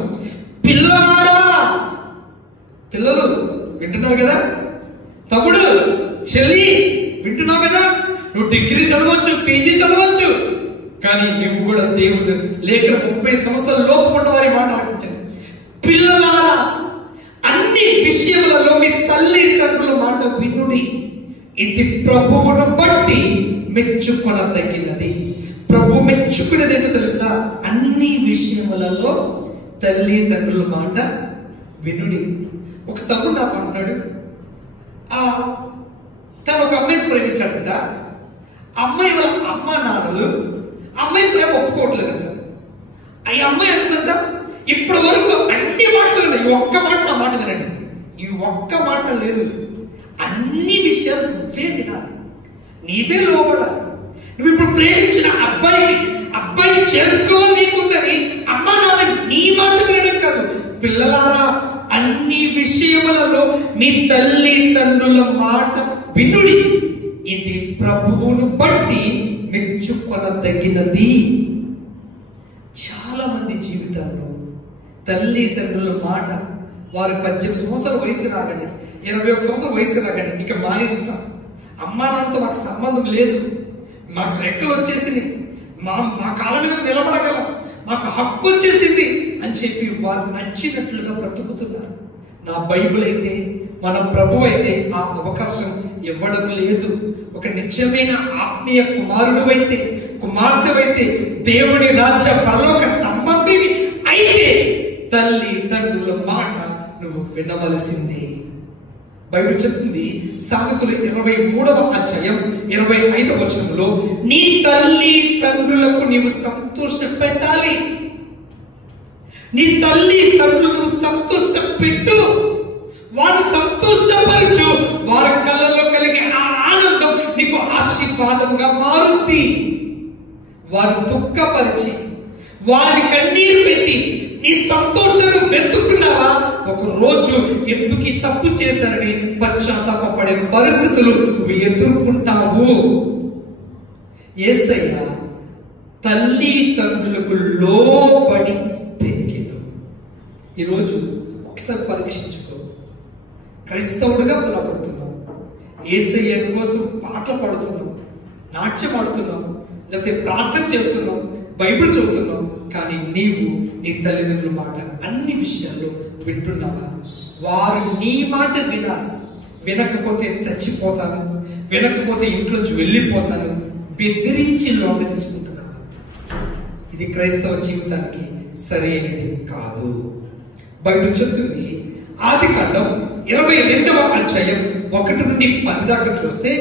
పిల్లలారా. పిల్లలు వింటున్నారు కదా? తమ్ముడు, చెల్లి వింటున్నావు కదా? నువ్వు డిగ్రీ చదవచ్చు, పీజీ చదవచ్చు, కానీ నువ్వు కూడా దేవుడు లేక 30 సంవత్సరాల లోపు ఉన్న వారి మాట ఆలకించండి. పిల్లలారా అన్ని విషయములలో మీ తల్లి తండ్రుల మాట వినుడి, ఇది ప్రభువును బట్టి మెచ్చుకొనదగినది. ప్రభు మెచ్చుకునేది ఏంటో తెలుసా? అన్ని విషయములలో తల్లి తండ్రుల మాట వినుడి. ఒక తమ్ముడు నాతో అన్నాడు, తను ఒక అమ్మాయిని ప్రేమించాడంట. అమ్మాయి వాళ్ళ అమ్మ నాన్నలు అమ్మాయి ప్రేమ ఒప్పుకోవట్లేదంట. ఈ అమ్మాయి అంటుందంట, ఇప్పటి వరకు అన్ని మాటలు విన్నాయి, ఈ ఒక్క మాట నా మాట వినండి, ఈ ఒక్క మాట లేదు, అన్ని విషయాలు నువ్వే వినాలి, నీవే లోపడాలి. నువ్వు ఇప్పుడు ప్రేమించిన అబ్బాయిని చేసుకోవాలి నీకుందని అమ్మా నాన్న నీ మాట వినడం కాదు. పిల్లలారా, అన్ని విషయములలో మీ తల్లి తండ్రుల మాట వినుడి, ఇది ప్రభువును బట్టి మెచ్చుకొనదగినది. చాలా మంది జీవితంలో తల్లి తండ్రుల మాట, వారు 18 సంవత్సరాల వయసు రాగానే, 21 సంవత్సరాల వయసు రాగానే ఇక మా ఇష్టం, అమ్మా నాన్నతో మాకు సంబంధం లేదు, మాకు రెక్కలు వచ్చేసింది, మా కాళ్ళ మీద నిలబడగలం, మాకు హక్కు వచ్చేసింది అని చెప్పి వారు నచ్చినట్లుగా బ్రతుకుతున్నారు. నా బైబిల్ అయితే, మన ప్రభు అయితే ఆ అవకాశం ఇవ్వడం లేదు. ఒక నిత్యమైన ఆత్మీయ కుమారుడు కుమార్తెవైతే, దేవుడి రాజ్య పరలోక సంబంధిని అయితే తల్లి తండ్రుల మాట నువ్వు వినవలసిందే. బైబిల్ చెప్తుంది, సామెతలు 23వ అధ్యాయం 25వ వచనంలో, నీ తల్లి తండ్రులకు నీవు సంతోష పెట్టాలి, నీ తల్లి తండ్రులకు సంతోష పెట్టు, వారు సంతోషపరచు, వారి కళ్ళలో కలిగే ఆ ఆనందం నీకు ఆశీర్వాదంగా మారుద్ది. వారు దుఃఖపరిచి, వారిని కన్నీరు పెట్టి నీ సంతోషాన్ని వెతుక్కున్నావా, ఒక రోజు ఎందుకు తప్పు చేశారని పశ్చాత్తాపపడే పరిస్థితులు నువ్వు ఎదుర్కొంటావు. యేసయ్య తల్లి తండ్రులకు లోబడి పెరిగాడు. ఈరోజు ఒకసారి పరీక్షించుకో, క్రైస్తవుడిగా బలపడుతున్నావు, యేసయ్య కోసం పాటలు పాడుతున్నావు, నాట్యం ఆడుతున్నావు, లేకపోతే ప్రార్థన చేస్తున్నావు, బైబిల్ చదువుతున్నావు, కానీ నీవు నీ తల్లిదండ్రుల మాట అన్ని విషయాల్లో వింటున్నావా? వారు నీ మాట వినాలి, వినకపోతే చచ్చిపోతాను, వినకపోతే ఇంట్లోంచి వెళ్ళిపోతాను, బెదిరించి లోపల తీసుకుంటున్నావా? ఇది క్రైస్తవ జీవితానికి సరైనది కాదు. బైబిల్ చెప్తుంది, ఆదికాండం 22వ అధ్యాయం 1 నుండి 10 దాకా చూస్తే,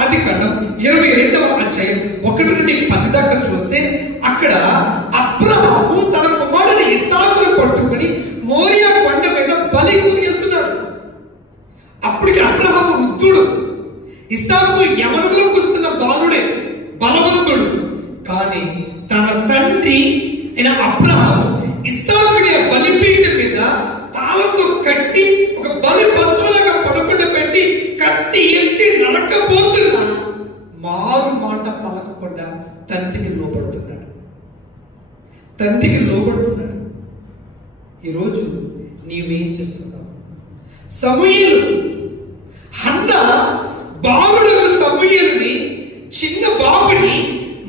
ఆదికాండం 22వ అధ్యాయం 1 నుండి 10 దాకా చూస్తే, అక్కడ అబ్రహాము తన కుమారుని ఇస్సాకును పట్టుకుని మోరియా కొండ మీద బలి వెళ్తున్నాడు. అప్పటికి అబ్రహాము వృద్ధుడు, ఇస్సాకు యవనంలోకి వస్తున్న బాలుడే, బలవంతుడు. కానీ తన తండ్రి అయిన అబ్రహాము ఇస్సాకుని బలిపీఠం మీద తాళంతో కట్టి ఒక బలి పశువులాగా పడుకుంటూ పెట్టి కత్తి ఎత్తి నరకబోతున్నా మారు మాట పలకకుండా తండ్రికి లోపడుతున్నాడు. ఈరోజు నీవేం చేస్తున్నావు? సమూయేలు, హన్నా బాలుడు సమూయేలుని, చిన్న బాబుని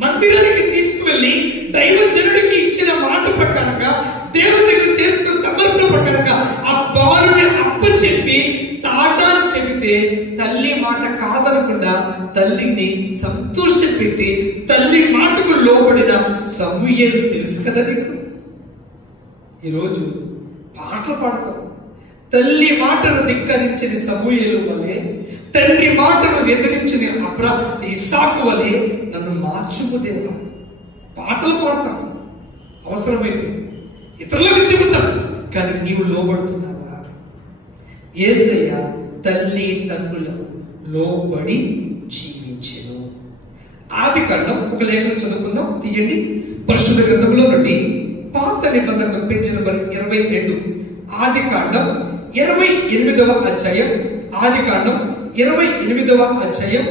మందిరానికి తీసుకువెళ్ళి దైవజనుడికి ఇచ్చిన మాట ప్రకారంగా, దేవుడి దగ్గర చేసుకున్న సమర్పణ ప్రకారంగా ఆ బాలుని అప్పచెప్పి టాటా చెబితే, తల్లి మాట కాదనకుండా తల్లిని సంతోష పెట్టి తల్లి మాటకు లోబడిన సమూయేలు తెలుసు కదా నీకు. ఈరోజు పాటలు పాడతాం, తల్లి మాటను ధిక్కరించిన సమూయేలు వలె, తండ్రి మాటను ఎదిరించిన ఇస్సాకు వలె నన్ను మార్చుము దేవా. పాటలు పాడతాం, అవసరమైతే ఇతరులకు చెబుతాం, కానీ నీవు లోబడుతున్నావా? యేసయ్య తల్లి తండ్రులకు లోబడి జీవించెను. ఆదికాండం ఒక లేఖనం చదువుకుందాం, తీయండి. పరిశుద్ధ గ్రంథంలో నుండి పాత నిబంధన పేజీ నంబర్ 22, ఆదికాండం 28వ అధ్యాయం, ఆదికాండం 28వ అధ్యాయం,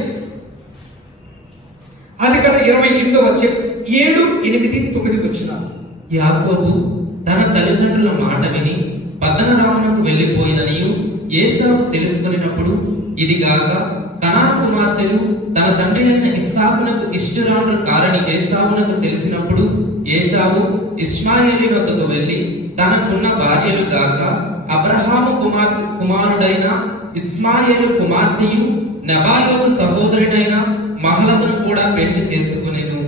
ఆదికాండం 28వ అధ్యాయం 7, 8, 9 వచ్చినారు. యాకోబు తన తల్లిదండ్రుల మాట విని పద్దనరామునకు వెళ్లిపోయిననియు ఏసావు తెలుసుకున్నప్పుడు, ఇదిగాక కనాను కుమార్తెలు తన తండ్రి అయిన ఇస్సాకునకు ఇష్టురాండ్రు కారని ఏసావునకు తెలిసినప్పుడు, ఏసావు ఇష్మాయేలు వద్దకు వెళ్లి తనకున్న భార్యలు గాక అబ్రహాము కుమారుడైన ఇస్మాయేలు కుమార్తెయు నెబాయోతు సహోదరుడైన మహలతును కూడా పెళ్లి చేసుకునేను.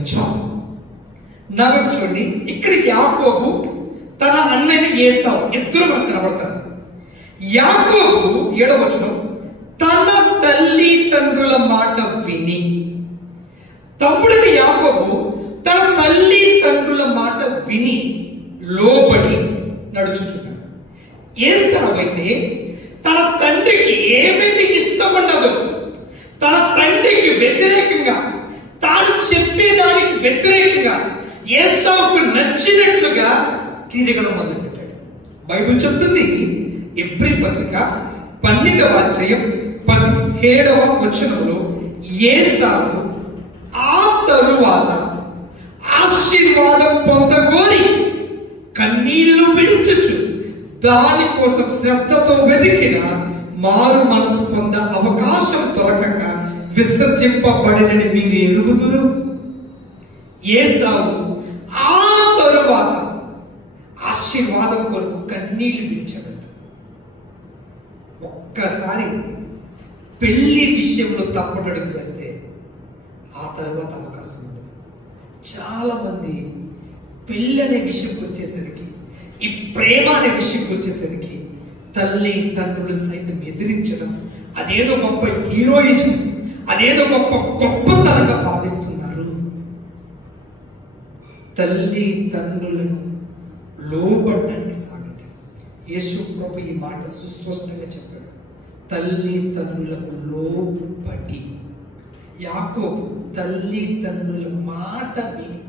నగరం చూడండి, ఇక్కడ యాకోబు తన అన్నయ్య ఏసావు ఇద్దరు మనకు కనబడతారు. యాకోబు 7వ వచనం తన తల్లి తండ్రుల మాట విని, తమ్ముడిని యాకోబు తన తల్లి తండ్రుల మాట విని లోబడి నడుచుచున్నాడు. ఏసావు అయితే తన తండ్రికి ఏమైతే ఇష్టం ఉండదో, తన తండ్రికి వ్యతిరేకంగా, తాను చెప్పేదానికి వ్యతిరేకంగా ఏసావుకు నచ్చినట్లుగా తిరగడం మొదలుపెట్టాడు. బైబిల్ చెప్తుంది, ఎబ్రీ పత్రిక 12వ అధ్యాయం 17వ వచనంలో ఏసావు ఆ తరువాత ఆశీర్వాదం పొందగోరి కన్నీళ్లు విడిచుచు దానికోసం శ్రద్ధతో వెతికిన మారు మనసు పొంద అవకాశం దొరకక విసర్జింపబడినని మీరు ఎరుగుదురు. ఏసావు ఆ తరువాత ఆశీర్వాదం కొరకు కన్నీళ్లు విడిచాడు. ఒక్కసారి పెళ్లి విషయంలో తప్పటడుగు వేస్తే ఆ తర్వాత అవకాశం ఉండదు. చాలా మంది పెళ్లి అనే విషయంకి వచ్చేసరికి, ఈ ప్రేమ అనే విషయంకి వచ్చేసరికి తల్లి తండ్రులు సైతం ఎదిరించడం, అదేదో గొప్ప హీరోయిజం, అదేదో గొప్పతనంగా భావిస్తున్నారు. తల్లి తండ్రులను లోబడ్డానికి సాగండి. యేసు ప్రభు ఈ మాట సుస్పష్టంగా చెప్పాడు, తల్లి తండ్రులకు లోబడి. యాకోబు తల్లి తండ్రుల మాట విని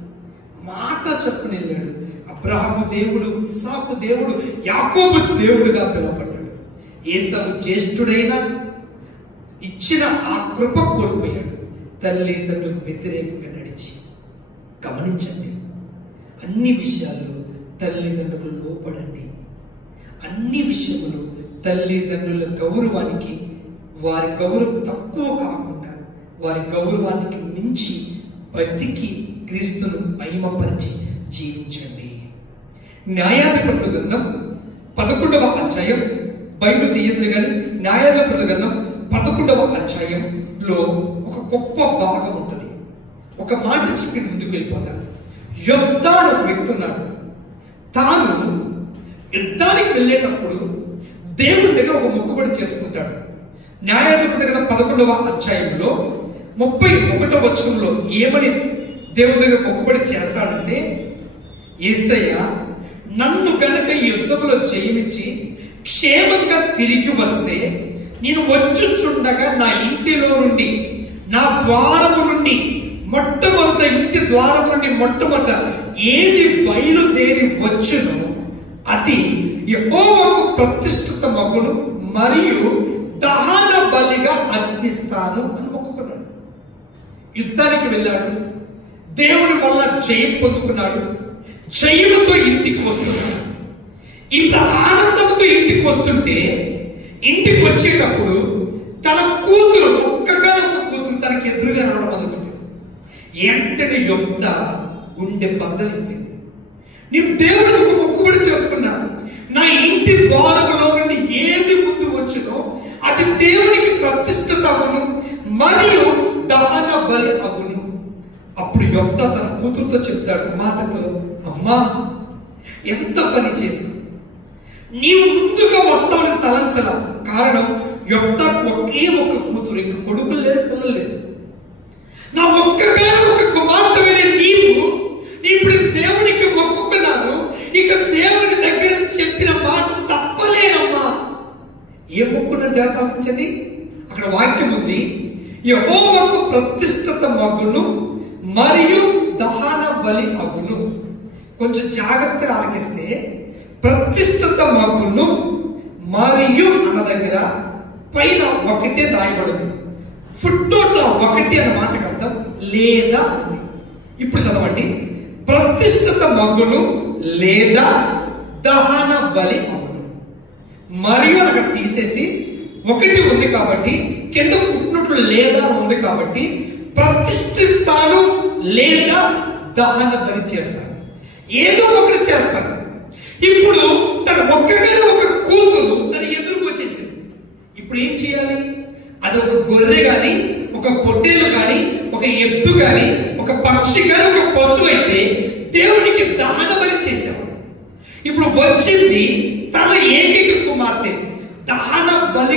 మాట చెప్పుని వెళ్ళాడు. అబ్రహాము దేవుడు, ఇస్సాకు దేవుడు, యాకోబు దేవుడుగా పిలువబడ్డాడు. ఏసావు జ్యేష్ఠుడైన ఇచ్చిన ఆ కృప కోల్పోయాడు. తల్లి తండ్రులకు వ్యతిరేకంగా నడిచి. గమనించండి, అన్ని విషయాల్లో తల్లిదండ్రులు లోపడండి. అన్ని విషయములు తల్లిదండ్రుల గౌరవానికి, వారి గౌరవం తక్కువ కాకుండా వారి గౌరవానికి మించి బతికి క్రీస్తును మహిమపరిచి జీవించండి. న్యాయాధిపతుల గ్రంథం 11వ అధ్యాయం, బైబిల్ తీయదులు కానీ న్యాయాధిపతుల గ్రంథం 11వ అధ్యాయంలో ఒక గొప్ప భాగం ఉంటుంది. ఒక మాట చెప్పి ముందుకు వెళ్ళిపోతారు. యోబ్దాను ఒక వ్యక్తి ఉన్నాడు. తాను యుద్ధానికి వెళ్ళేటప్పుడు దేవుడి దగ్గర ఒక మొక్కుబడి చేసుకుంటాడు. న్యాయాధిపతి గ్రంథం 11వ అధ్యాయంలో 31వ వచనంలో ఏమని దేవుడి దగ్గర మొక్కుబడి చేస్తాడంటే, యేసయ్య నన్ను గనక యుద్ధంలో జయమిచ్చి క్షేమంగా తిరిగి వస్తే నేను వచ్చుచుండగా నా ఇంటిలో నుండి, నా ద్వారము నుండి మొట్టమొదట, ఇంటి ద్వారం నుండి మొట్టమొదట ఏది బయలుదేరి వచ్చునో అది యెహోవాకు ప్రతిష్ఠిత మగును మరియు దహన బలిగా అర్పిస్తాను అని మొక్కుకున్నాడు. యుద్ధానికి వెళ్ళాడు, దేవుడి వల్ల జయం పొందుకున్నాడు. జయముతో ఇంటికి వస్తున్నాడు. ఇంత ఆనందంతో ఇంటికి వస్తుంటే, ఇంటికి వచ్చేటప్పుడు తన కూతురు, ఒక్కగానొక్క కూతురు తనకి ఎదురుగా రావడం మొదలుపెట్టింది. వెంటనే యొప్త గుండె బద్దలైపోయింది. నేను దేవుడికి మొక్కుబడి చేసుకున్నాను, నా ఇంటి ద్వారములో నుండి ఏది ముందు వచ్చునో అది దేవునికి ప్రతిష్ఠిత అగును మరియు దహన బలి అగును. అప్పుడు యొప్త తన కూతురుతో చెప్తాడు, కుమార్తెతో, అమ్మా ఎంత పని చేశావు, నీవు ముందుగా వస్తావని తలంచల. కారణం యొప్త ఒకే ఒక్క కూతురు, ఇంక కొడుకులు లేరు, పిల్లలు లేరు. నా ఒక్కగానే ఒక కుమార్తెమైన నీవు ఇప్పుడు దేవునికి మొక్కుకున్నాను, ఇక దేవుని దగ్గర చెప్పిన మాట తప్పలేనమ్మా. ఏం మొక్కున్నారు జాగ్రత్త ఆలోచించండి. అక్కడ వాక్యం ఉంది, యెహోవాకు ప్రతిష్ఠిత మగును మరియు దహన బలి అగును. కొంచెం జాగ్రత్తగా ఆలకిస్తే ప్రతిష్ఠిత మగును మరియు అన్న దగ్గర పైన ఒకటే రాయబడింది. ఫుట్ నోట్లో ఒకటి అన్న మాటకు అర్థం లేదా ఉంది. ఇప్పుడు చదవండి, ప్రతిష్ఠిత మగును లేదా దహన బలి అగును. మరియు అక్కడ తీసేసి ఒకటి ఉంది కాబట్టి కింద ఫుట్ నోట్లో లేదా ఉంది కాబట్టి ప్రతిష్ఠిస్తాను లేదా దహన బలి చేస్తాను, ఏదో ఒకటి చేస్తాను. ఇప్పుడు తన ఒక్కగా ఒక కూతురు తన ఎదురుకు వచ్చేసింది. ఇప్పుడు ఏం చేయాలి? అది ఒక గొర్రె గాని, ఒక పొట్టేలు గాని, ఒక ఎద్దు గాని, ఒక పక్షి గాని, ఒక పశువు అయితే దేవునికి దహన బలి చేసేవాడు. ఇప్పుడు వచ్చింది తన ఏకైక కుమార్తె, దహన బలి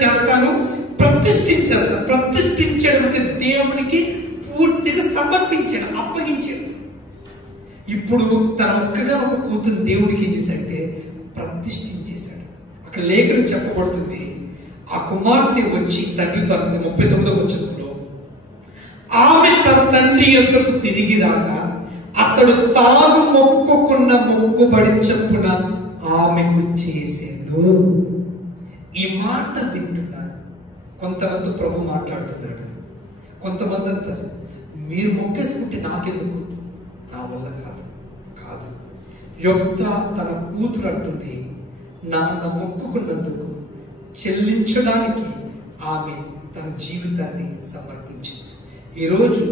చేస్తాను, ప్రతిష్ఠించేస్తాను. ప్రతిష్ఠించడం అంటే దేవునికి పూర్తిగా సమర్పించాడు, అప్పగించాడు. ఇప్పుడు తన ఒక్కగా ఒక కూతురు దేవుడికి ఏం చేశాడంటే ప్రతిష్ఠించేశాడు. అక్కడ లేఖనం చెప్పబడుతుంది, ఆ కుమార్తె వచ్చి తండ్రితో అంటుంది 39వ వచనంలో, ఆమె తన తండ్రి యొద్దకు తిరిగి రాగా అతడు తాను మొక్కుకున్న మొక్కుబడి చొప్పున ఆమెకు చేసెను. ఈ మాట వింటున్నా కొంతమంది ప్రభు మాట్లాడుతున్నాడు. కొంతమంది అంటారు, మీరు మొక్కేసుకుంటే నాకెందుకు, నా వల్ల కాదు. కాదు, యొప్తా తన కూతురు అంటుంది, నాన్న మొక్కుకున్నందుకు చెల్లించడానికి ఆమె తన జీవితాన్ని సమర్పించింది. ఈరోజు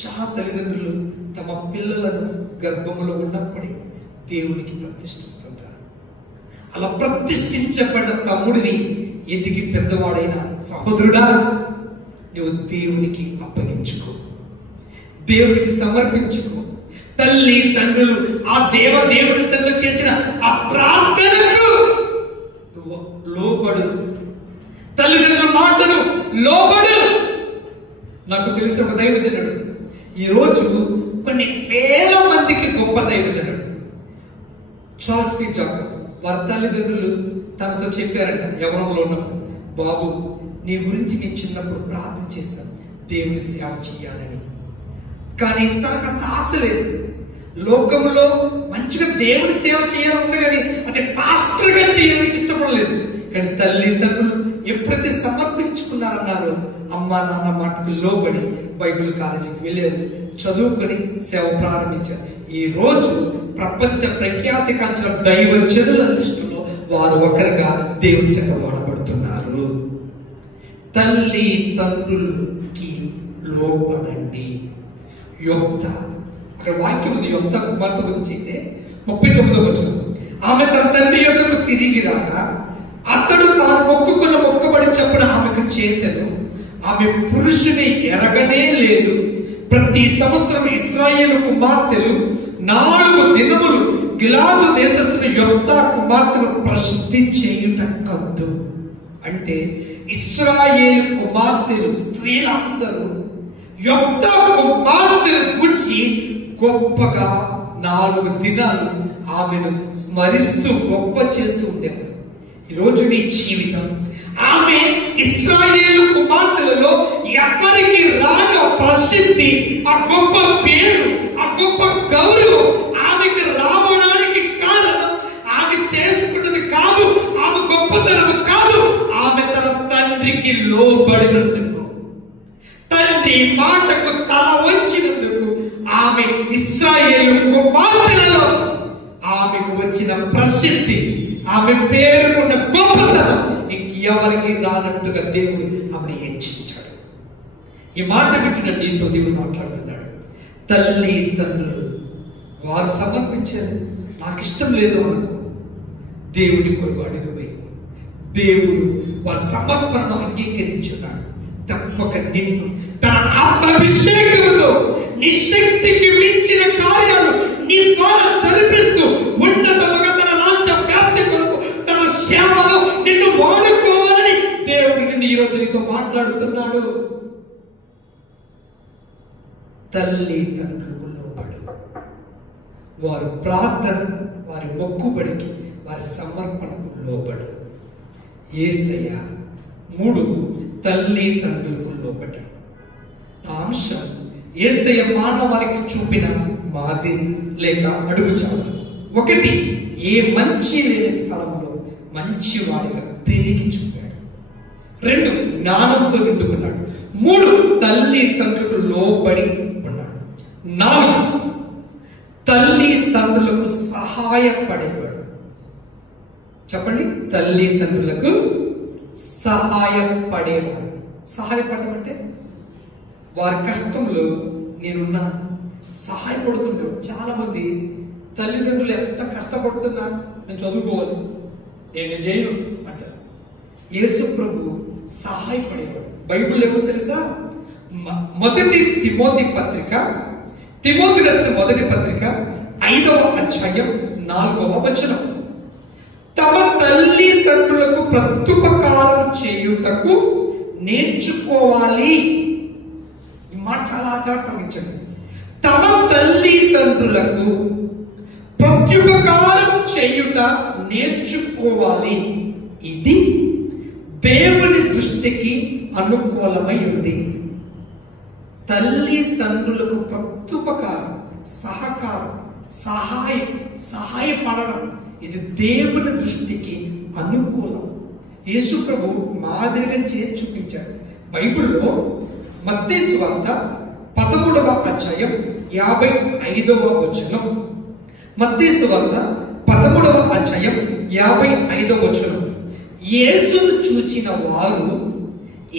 చాలా తల్లిదండ్రులు తమ పిల్లలను గర్భములో ఉన్నప్పుడే దేవునికి ప్రతిష్ఠిస్తుంటారు. అలా ప్రతిష్ఠించబడ్డ తమ్ముడిని ఎదిగి పెద్దవాడైన సహోదరుడా, నువ్వు దేవునికి అప్పగించుకో, దేవునికి సమర్పించుకో. తల్లి తండ్రులు ఆ దేవుడి సన్నిధిలో చేసిన ఆ ప్రార్థనకు నువ్వు లోబడు, తల్లిదండ్రుల మాటను లోబడు. నాకు తెలిసిన ఒక దైవజనుడు ఈరోజు కొన్ని వేల మందికి గొప్ప దైవజనుడు చార్ల్స్ పి జాకబ్. వారి తల్లిదండ్రులు తనతో చెప్పారంట యవ్వనంలో ఉన్నప్పుడు, బాబు నీ గురించి నేను చిన్నప్పుడు ప్రార్థన చేశాను దేవుని సేవ చేయాలని. కానీ తనకు అంత ఆశ లేదు. లోకంలో మంచిగా దేవుని సేవ చేయాలని ఉంది, కానీ అది పాస్టర్గా చేయడానికి ఇష్టపడలేదు. కానీ తల్లిదండ్రులు ఎప్పుడైతే సమర్పించుకున్నారన్నారో అమ్మ నాన్న మాటకు లోబడి బైబిల్ కాలేజీకి వెళ్ళారు, చదువుకొని సేవ ప్రారంభించారు. ఈ రోజు ప్రపంచ ప్రఖ్యాతి కాంచిన దైవజనుల లిస్టులో వారు ఒకరుగా దేవుని చేత వాడబడుతున్నారు. తల్లి తండ్రులకి లోబడండి. యొప్తా, అక్కడ వాక్యం ఉంది యొప్తా కుమార్తె గురించి అయితే 39వ వచనం, ఆమె తన తండ్రి యొద్దకు తిరిగి రాగా అతడు తాను మొక్కుకున్న మొక్కుబడి చొప్పున ఆమెకు చేశాను. ఆమె పురుషుని ఎరగనే లేదు. ప్రతి సంవత్సరం ఇశ్రాయేలు కుమార్తెలు 4 దినములు గిలాదు దేశస్థుని యొప్తా కుమార్తెను ప్రసిద్ధి చేయుట కద్దు. అంటే ఇశ్రాయేలు కుమార్తెలు స్త్రీలందరూ యొప్తా కుమార్తెను గురించి గొప్పగా 4 దినాలు ఆమెను స్మరిస్తూ గొప్ప చేస్తూ ఉండేవారు. ఈరోజు నీ జీవితం ఆమె ఇశ్రాయేలు కుమార్తెలలో ఎవరికి రాక ప్రసిద్ధి, ఆ గొప్ప పేరు, ఆ గొప్ప గౌరవం ఆమెకి రావడానికి కారణం ఆమె చేసుకున్నది కాదు, ఆమె గొప్పతనం కాదు, ఆమె తన తండ్రికి లోబడినందుకు, తండ్రి మాటకు తల వంచినందుకు. ఆమె ఇశ్రాయేలు కుమార్తెలలో ఆమెకు వచ్చిన ప్రసిద్ధి, ఆమె పేరుకున్న గొప్పతనం ఇంకెవరికి రానట్టుగా దేవుడు ఆమెను హెచ్చించాడు. ఈ మాట వింటున్న నీతో దేవుడు మాట్లాడుతున్నాడు. తల్లి తండ్రులు వారు సమర్పించారు, నాకు ఇష్టం లేదు అనుకో, దేవుడి కొరకు అడుగుపోయి దేవుడు వారి సమర్పణను అంగీకరించున్నాడు. తప్పక నిన్ను తన ఆత్మాభిషేకముతో నిశక్తికి మించిన కార్యాలు నీ ద్వారా జరిపిస్తూ ఉన్నతముగా తన రాజ్య వ్యాప్తి కొరకు తన సేవలో నిన్ను వాడుకోవాలని దేవుడు నిన్ను ఈ రోజు నీతో మాట్లాడుతున్నాడు. తల్లి తండ్రులకు లోబడు. వారి ప్రార్థన, వారి మొక్కుబడికి, వారి సమర్పణకు లోబడు. యేసయ్య 3 తల్లి తండ్రులకు లోబడ్డాడు. ఆ అంశం యేసయ్య మానవాళికి చూపిన మాదిరి లేక అడుగుచాడు. 1, ఏ మంచి లేని స్థలంలో మంచివాడిగా పెరిగి చూపాడు. 2, జ్ఞానంతో నిండుకున్నాడు. 3, తల్లి తండ్రులకు లోబడి ఉన్నాడు. 4, తల్లి తండ్రులకు సహాయపడేవాడు. చెప్పండి, తల్లి తండ్రులకు సహాయపడేవాడు. సహాయపడడం అంటే వారి కష్టంలో నేనున్నాను, సహాయపడుతుంటాడు. చాలా మంది తల్లిదండ్రులు ఎంత కష్టపడుతున్నారు, నేను చదువుకోవాలి, నేను చేయను అంటారు. యేసు ప్రభు సహాయపడేవాడు. బైబిల్ ఏమో తెలుసా? మొదటి తిమోతి పత్రిక, తిమోతి రాసిన మొదటి పత్రిక 5వ అధ్యాయం 4వ వచనం. తమ తల్లిదండ్రులకు ప్రత్యుపకారం చేయుటకు నేర్చుకోవాలి. ఈ మాట చాలా ఆధారపడించండి. తమ తల్లిదండ్రులకు ప్రత్యుపకారం చేయుట నేర్చుకోవాలి. ఇది దేవుని దృష్టికి అనుకూలమై ఉంది. తల్లిదండ్రులకు ప్రత్యుపకారం, సహకారం, సహాయపడడం ఇది దేవుని దృష్టికి అనుకూలం. యేసు ప్రభు మాదిరిగా చేసి చూపించాడు. బైబిల్లో మత్తయి సువార్త 13వ అధ్యాయం 55వ వచనం. మత్తయి సువార్త 13వ అధ్యాయం 55వ వచనం. యేసును చూచిన వారు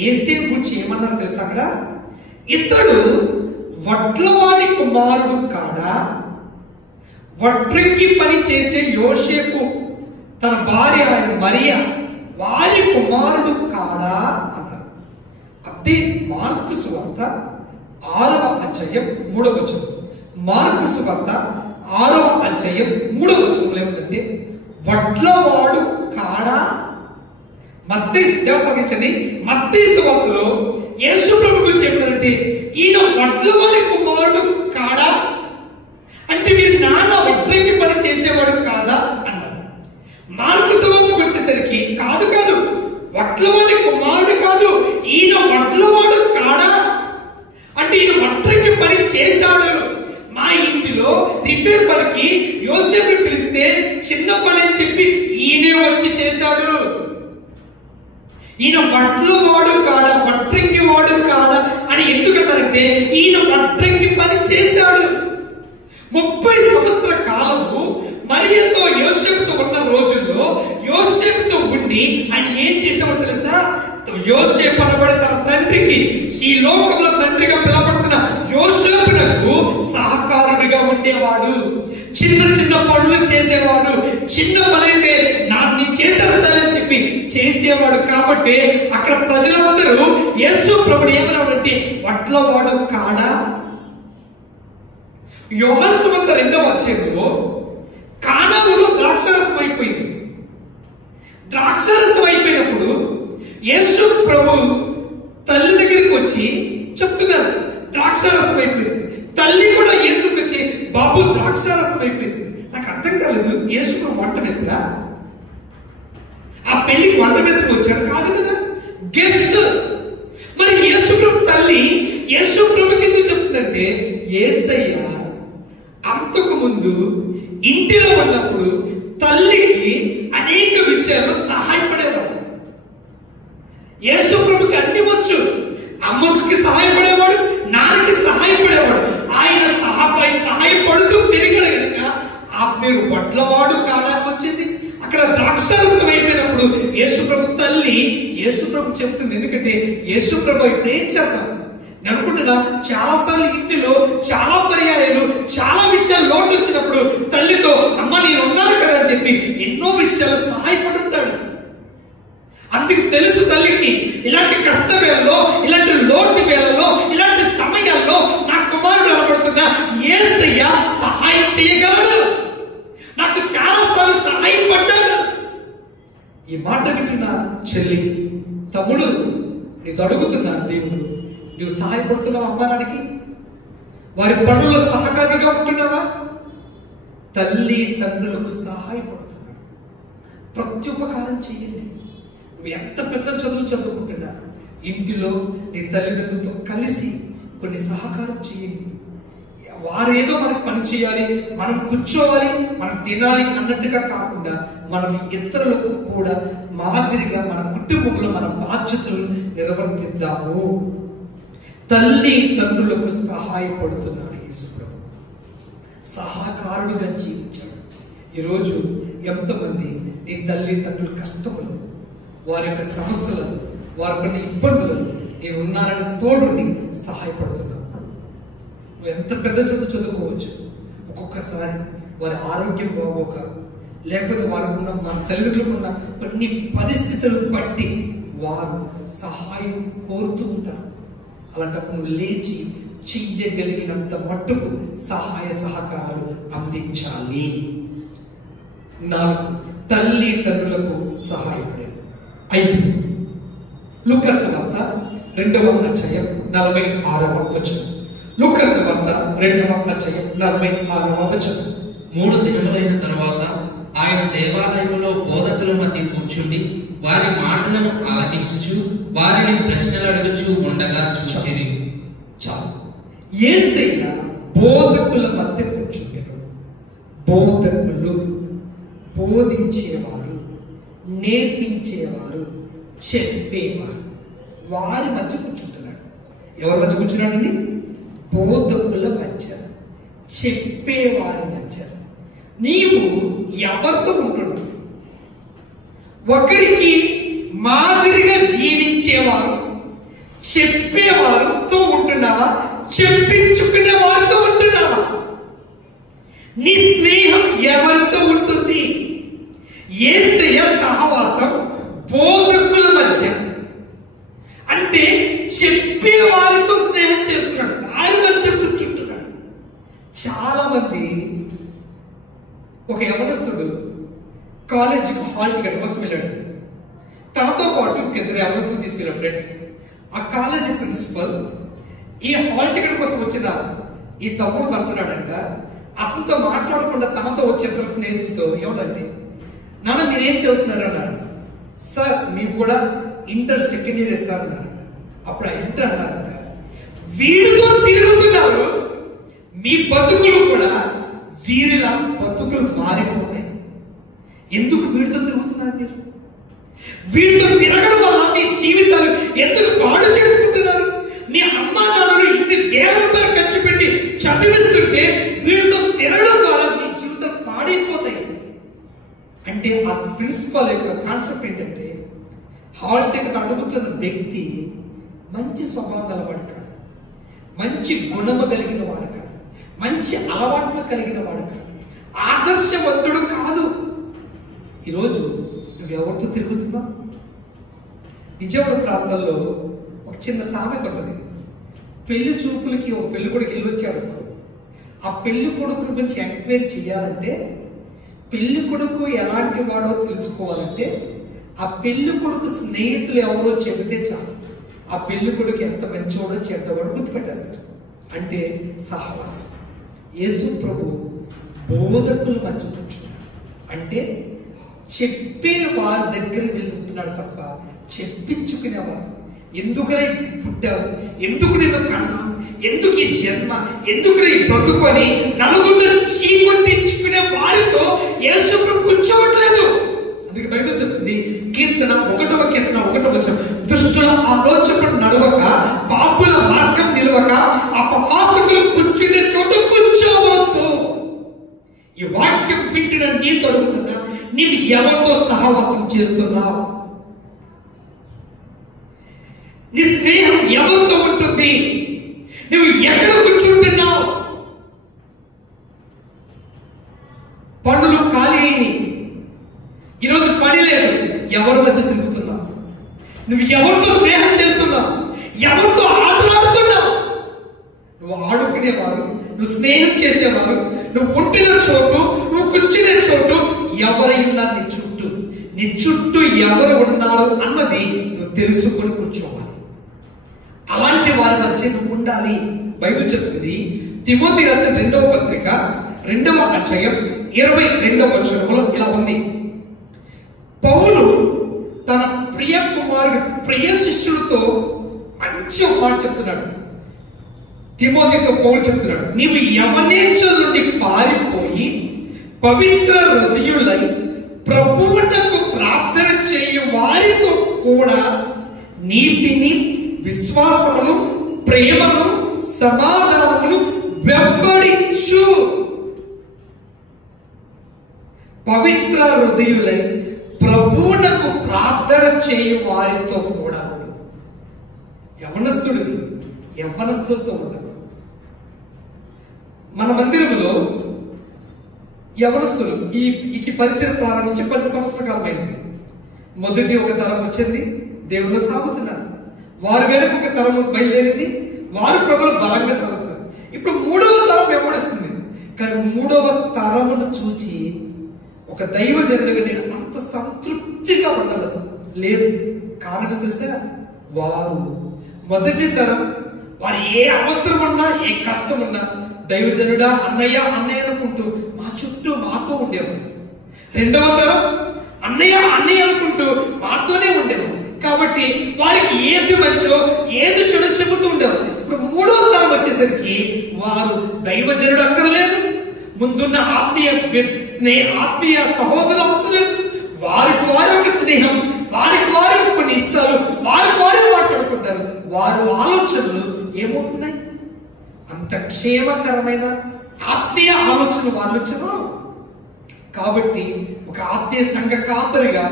యేసే గురించి ఏమన్నారు తెలుసా? అక్కడ ఇతడు వడ్లవాడి కుమారుడు కాడా? వడ్రంగి పని చేసే యోసేపు తన భార్య ఆయన మరియా వారి కుమారుడు కాడా అన్నారు. అదే మార్కు సువార్త 6వ అధ్యాయం 3వ వచనం. మార్కు సువార్త 6వ అధ్యాయం 3వ వచనంలో ఏముందంటే వడ్లవాడు కాడా. మత్తయి సువార్తలో యేసు ప్రభు గురించి చెప్తారంటే ఈయన వడ్లవాడి కుమారుడు కాడా అంటే మీరు నాన్న వడ్రంగి పని చేసేవాడు కాదా అన్నారు. మార్కు సువార్తకు వచ్చేసరికి కాదు వడ్లవాడి కుమారుడు కాదు, ఈయన వడ్లవాడు కాడా అంటే ఈయన వడ్రంగి పని చేశాడు. మా ఇంటిలో రిపేర్ పనికి యోసేపు పిలిస్తే చిన్న పని అని చెప్పి ఈయనే వచ్చి చేశాడు. ఈయన వడ్లవాడు కాడా, వడ్రంగి వాడు కాడా అని ఎందుకంటారంటే ఈయన వడ్రంగి పని చేశాడు. 30 సంవత్సరాల కాలము మరియతో యోసేపుతో ఉన్న రోజుల్లో యోసేపుతో ఉండి ఆయన ఏం చేసేవాడు తెలుసా? యోసేపు అనబడి తన తండ్రికి, ఈ లోకంలో తండ్రిగా పిలబడుతున్న యోసేపునకు సహకారుడిగా ఉండేవాడు. చిన్న పనులు చేసేవాడు. చిన్న పనైతే నేను చేసేస్తానని చెప్పి చేసేవాడు. కాబట్టి అక్కడ ప్రజలందరూ యేసు ప్రభుని ఏమన్నాడంటే వడ్లవాడు కాడా. యోహాను సువార్త 2వ అధ్యాయంలో కానాలో ద్రాక్షారసం అయిపోయింది. ద్రాక్షారసం అయిపోయినప్పుడు యేసు ప్రభు తల్లి దగ్గరికి వచ్చి చెప్తున్నారు ద్రాక్షారసం అయిపోయింది. తల్లి కూడా యేసుకు వచ్చి బాబు ద్రాక్షారసం అయిపోయింది. నాకు అర్థం కాలేదు, యేసు ప్రభు వంట వేస్తారా? ఆ పెళ్లికి వంట వేసుకు వచ్చారు కాదు కదా, గెస్ట్. మరి యేసు ప్రభు తల్లి యేసు ప్రభుకి ఎందుకు చెప్తుందంటే యేసయ్య అంతకు ముందు ఇంటిలో ఉన్నప్పుడు తల్లికి అనేక విషయాలు సహాయపడేవాడు. యేసు ప్రభుకి అన్ని వచ్చు. అమ్మకి సహాయపడేవాడు, నాన్నకి సహాయపడేవాడు. ఆయన సహాయపడుతూ పెరిగాడు కనుక ఆ పేరు వడ్లవాడు కాడానికి వచ్చింది. అక్కడ ద్రాక్షారసం అయిపోయినప్పుడు యేసు ప్రభు తల్లి యేసు ప్రభు చెప్తుంది. ఎందుకంటే యేసు ప్రభు ఇప్పుడు ఏం చేద్దాం నేను అనుకుంటున్నా, చాలా సార్లు ఇంటిలో చాలా పర్యాయాలు చాలా విషయాలు లోటు వచ్చినప్పుడు తల్లితో అమ్మ నేను ఉన్నాను కదా అని చెప్పి ఎన్నో విషయాలు సహాయపడుంటాడు. అందుకు తెలుసు తల్లికి ఇలాంటి కష్ట వేళలో, ఇలాంటి లోటు వేళలో, ఇలాంటి సమయాల్లో నా కుమారుడు అనబడుతున్నా యేసయ్య సహాయం చేయగలడు, నాకు చాలా సార్లు సహాయపడ్డాడు. ఈ మాట వింటున్న చెల్లి, తమ్ముడు, నీతో అడుగుతున్నాడు దేవుడు, నువ్వు సహాయపడుతున్నావా అమ్మానానికి? వారి పనుల్లో సహకారిగా ఉంటున్నావా? తల్లి తండ్రులకు సహాయపడుతున్నాడు. ప్రత్యుపకారం చేయండి. నువ్వు ఎంత పెద్ద చదువు చదువుకుంటున్నా ఇంటిలో నీ తల్లిదండ్రులతో కలిసి కొన్ని సహకారం చేయండి. వారేదో మనకు పని చేయాలి, మనం కూర్చోవాలి, మనం తినాలి అన్నట్టుగా కాకుండా మనం ఇతరులకు కూడా మాదిరిగా మన కుటుంబంలో మన బాధ్యతలు నిర్వర్తిద్దాము. తల్లి తండ్రులకు సహాయపడుతున్నాడు యేసు ప్రభు. సహకారుడుగా జీవించాడు. ఈరోజు ఎంతమంది నీ తల్లి తండ్రుల కష్టములు, వారి యొక్క సమస్యలను, వారికి ఇబ్బందులను నేను ఉన్నానని తోడుండి సహాయపడుతున్నావు. నువ్వు ఎంత పెద్ద చదువుకోవచ్చు, ఒక్కొక్కసారి వారి ఆరోగ్యం బాగోక, లేకపోతే వారికి ఉన్న మన తల్లిదండ్రులకు ఉన్న కొన్ని పరిస్థితులు బట్టి వారు సహాయం కోరుతూ ఉంటారు. అలాంటప్పుడు నువ్వు లేచి చెయ్యగలిగినంత మట్టుకు సహాయ సహకారాలు అందించాలి. 4 తల్లిదండ్రులకు సహాయపడారు. 5 లూకా సువార్త 2వ అధ్యాయం 46వ వచనం. లూకా సువార్త 2వ అధ్యాయం 46వ వచనం. 3 దినములైన తరువాత ఆయన దేవాలయంలో బోధకుల మధ్య కూర్చుండి వారి మాటలను ఆలకించుచు వారిని ప్రశ్నలు అడుగుచూ ఉండగా చూసిరి. చాలు. యేసయ్య బోధకుల మధ్య కూర్చుంటాడు. బోధకులు బోధించేవారు, నేర్పించేవారు, చెప్పేవారు, వారి మధ్య కూర్చుంటున్నాడు. ఎవరి మధ్య కూర్చున్నాడండి? బోధకుల మధ్య, చెప్పేవారి మధ్య. నీవు ఎవరితో ఉంటున్నావు? ఒకరికి మాదిరిగా జీవించేవారు, చెప్పేవారితో ఉంటున్నావా? చెప్పించుకునే వారితో ఉంటున్నావా? నీ స్నేహం ఎవరితో ఉంటుంది? యేసయ్య సహవాసం బోధకుల మధ్య, అంటే చెప్పే వారితో స్నేహం చేస్తున్నాడు, వారి మధ్య కూర్చుంటున్నాడు. చాలా మంది, ఒక యవనస్తుడు కాలేజీకి హాల్ టికెట్ కోసం వెళ్ళాడు. తనతో పాటు ఇద్దరు యవనస్తులు తీసుకెళ్ళారు ఫ్రెండ్స్. ఆ కాలేజీ ప్రిన్సిపల్ ఈ హాల్ టికెట్ కోసం వచ్చిన ఈ తమ్ముడు అంటున్నాడంట, అతనితో మాట్లాడకుండా తనతో వచ్చే ఇద్దరు స్నేహితులతో ఏమంటే, నాన్న మీరేం చదువుతున్నారు అన్నాడు. సార్ మేము కూడా ఇంటర్ సెకండ్ ఇయర్ సార్ అన్నారంట. అప్పుడు ఆ ఇంటర్ అన్నారంట, వీడితో తిరుగుతున్నారు, మీ బతుకులు కూడా వీరిలా బతుకులు మారిపోతాయి. ఎందుకు వీడితో తిరుగుతున్నారు? మీరు వీడితో తిరగడం వల్ల మీ జీవితాలు ఎందుకు పాడు చేసుకుంటున్నారు? మీ అమ్మా నాన్నలు ఇన్ని వేల రూపాయలు ఖర్చు పెట్టి చదివిస్తుంటే వీడితో తిరగడం ద్వారా మీ జీవితాలు పాడైపోతాయి. అంటే ఆ ప్రిన్సిపల్ యొక్క కాన్సెప్ట్ ఏంటంటే, హాల్ టికెట్ అడుగుతున్న వ్యక్తి మంచి స్వభావం గలవాడు కాదు, మంచి గుణము కలిగిన వాడు కాదు, మంచి అలవాట్లు కలిగిన వాడు కాదు, ఆదర్శవంతుడు కాదు. ఈరోజు నువ్వెవరితో తిరుగుతున్నావు? నిజవాడ ప్రాంతాల్లో ఒక చిన్న సామెత ఉంటుంది. పెళ్లి చూపులకి ఒక పెళ్లి కొడుకు వెళ్ళొచ్చాడు. ఆ పెళ్లి కొడుకు గురించి ఎంక్వైరీ చేయాలంటే, పెళ్లి కొడుకు ఎలాంటి వాడో తెలుసుకోవాలంటే, ఆ పెళ్లి కొడుకు స్నేహితులు ఎవరో చెబితే చాలు ఆ పెళ్లి కొడుకు ఎంత మంచివాడో చెడ్డవాడో గుర్తుపెట్టేస్తారు. అంటే సహవాసం. యేసు ప్రభు బోధకుల మధ్య కూర్చున్నాడు. అంటే చెప్పే వారి దగ్గర వెళ్తున్నాడు తప్ప చెప్పించుకునేవారు. ఎందుకురా పుట్టావు, ఎందుకు నిన్ను కన్నా, ఎందుకు ఈ జన్మ, ఎందుకు ఈ బ్రతుకొని నలుగురితో చీకొట్టించుకునే వారితో యేసు ప్రభు కూర్చోవట్లేదు. అందుకే బైబిల్ చెప్తుంది, కీర్తన 1వ కీర్తన 1వ వచనం, దుష్టుల ఆలోచన నడవక, పాపుల మార్గం నిలవక, అపవాసకులు కూర్చునే చోట కూర్చోవద్దు. ఈ వాక్యం వింటున్న నీతో అడుగుతున్నా, నీవు ఎవరితో సహవాసం చేస్తున్నావు? నీ స్నేహం ఎవరితో ఉంటుంది? నువ్వు ఎక్కడ కూర్చుంటున్నావు? పనులు ఖాళీ అయినాయి, ఈరోజు పని లేదు, ఎవరి మధ్య తిరుగుతున్నావు? నువ్వు ఎవరితో స్నేహం చేస్తున్నావు? ఎవరితో ఆటలాడుతున్నావు? నువ్వు ఆడుకునేవారు, నువ్వు స్నేహం చేసేవారు, నువ్వు పుట్టిన చోటు, నువ్వు కూర్చునే చోటు ఎవరైనా నీ చుట్టూ ఎవరు ఉన్నారు అన్నది నువ్వు తెలుసుకొని కూర్చోవాలి. అలాంటి వారి మధ్య నువ్వు ఉండాలి. బైబిల్ చెప్తుంది, తిమోతి రాసిన 2వ పత్రిక 2వ అధ్యాయం 22వ వచనంలో ఇలా ఉంది. పౌలు తన ప్రియ కుమారుడు ప్రియ శిష్యులతో మంచి మాట చెప్తున్నాడు. తిమోతితో పౌలు చెప్తున్నాడు, నీవు యవనేచ్ఛల నుండి పారిపోయి పవిత్ర హృదయులై ప్రభువునకు ప్రార్థన చేయు వారితో కూడా నీతిని, విశ్వాసమును, ప్రేమను, సమాధానమును వెంబడించు. పవిత్ర హృదయులై ప్రభువునకు ప్రార్థన చేయు వారితో కూడా ఉండు. యవనస్తుడిని యవనస్తులతో ఉండదు. మన మందిరంలో యవనస్తులు ఈ పరిచయం ప్రారంభించి 10 సంవత్సరాల కాలం అయింది. మొదటి ఒక తరం వచ్చింది, దేవుళ్ళు సాగుతున్నారు. వారి వెనక ఒక తరం బయలుదేరింది, వారు ప్రభులు బలంగా సాగుతున్నారు. ఇప్పుడు 3వ తరం వెంబడిస్తుంది. కానీ 3వ తరమును చూచి ఒక దైవజనుడిగా నేను అంత సంతృప్తిగా ఉండదు. లేదు, కారణం తెలుసా? వారు మొదటి తరం వారు ఏ అవసరం ఉన్నా, ఏ కష్టం ఉన్నా దైవజనుడా అన్నయ్య అన్నయ్య అనుకుంటూ మా చుట్టూ మాతో ఉండేవారు. రెండవ తరం అన్నయ్య అన్నయ్య అనుకుంటూ మాతోనే ఉండేవారు. కాబట్టి వారికి ఏది మంచో ఏది చెడు చెబుతూ ఉండేవారు. ఇప్పుడు మూడవ తరం వచ్చేసరికి వారు దైవజనుడు అక్కర్లేదు, ముందున్న ఆత్మీయ సహోదరులు అవసరం లేదు. వారికి వారి యొక్క స్నేహం, వారికి వారి కొన్ని ఇష్టాలు, వారికి వారే మాట్లాడుకుంటారు. వారి ఆలోచనలు ఏమవుతున్నాయి? అంత క్షేమకరమైన ఆత్మీయ ఆలోచన వాళ్ళు వచ్చారు. కాబట్టి ఒక ఆత్మీయ సంఘ కాపరిగా,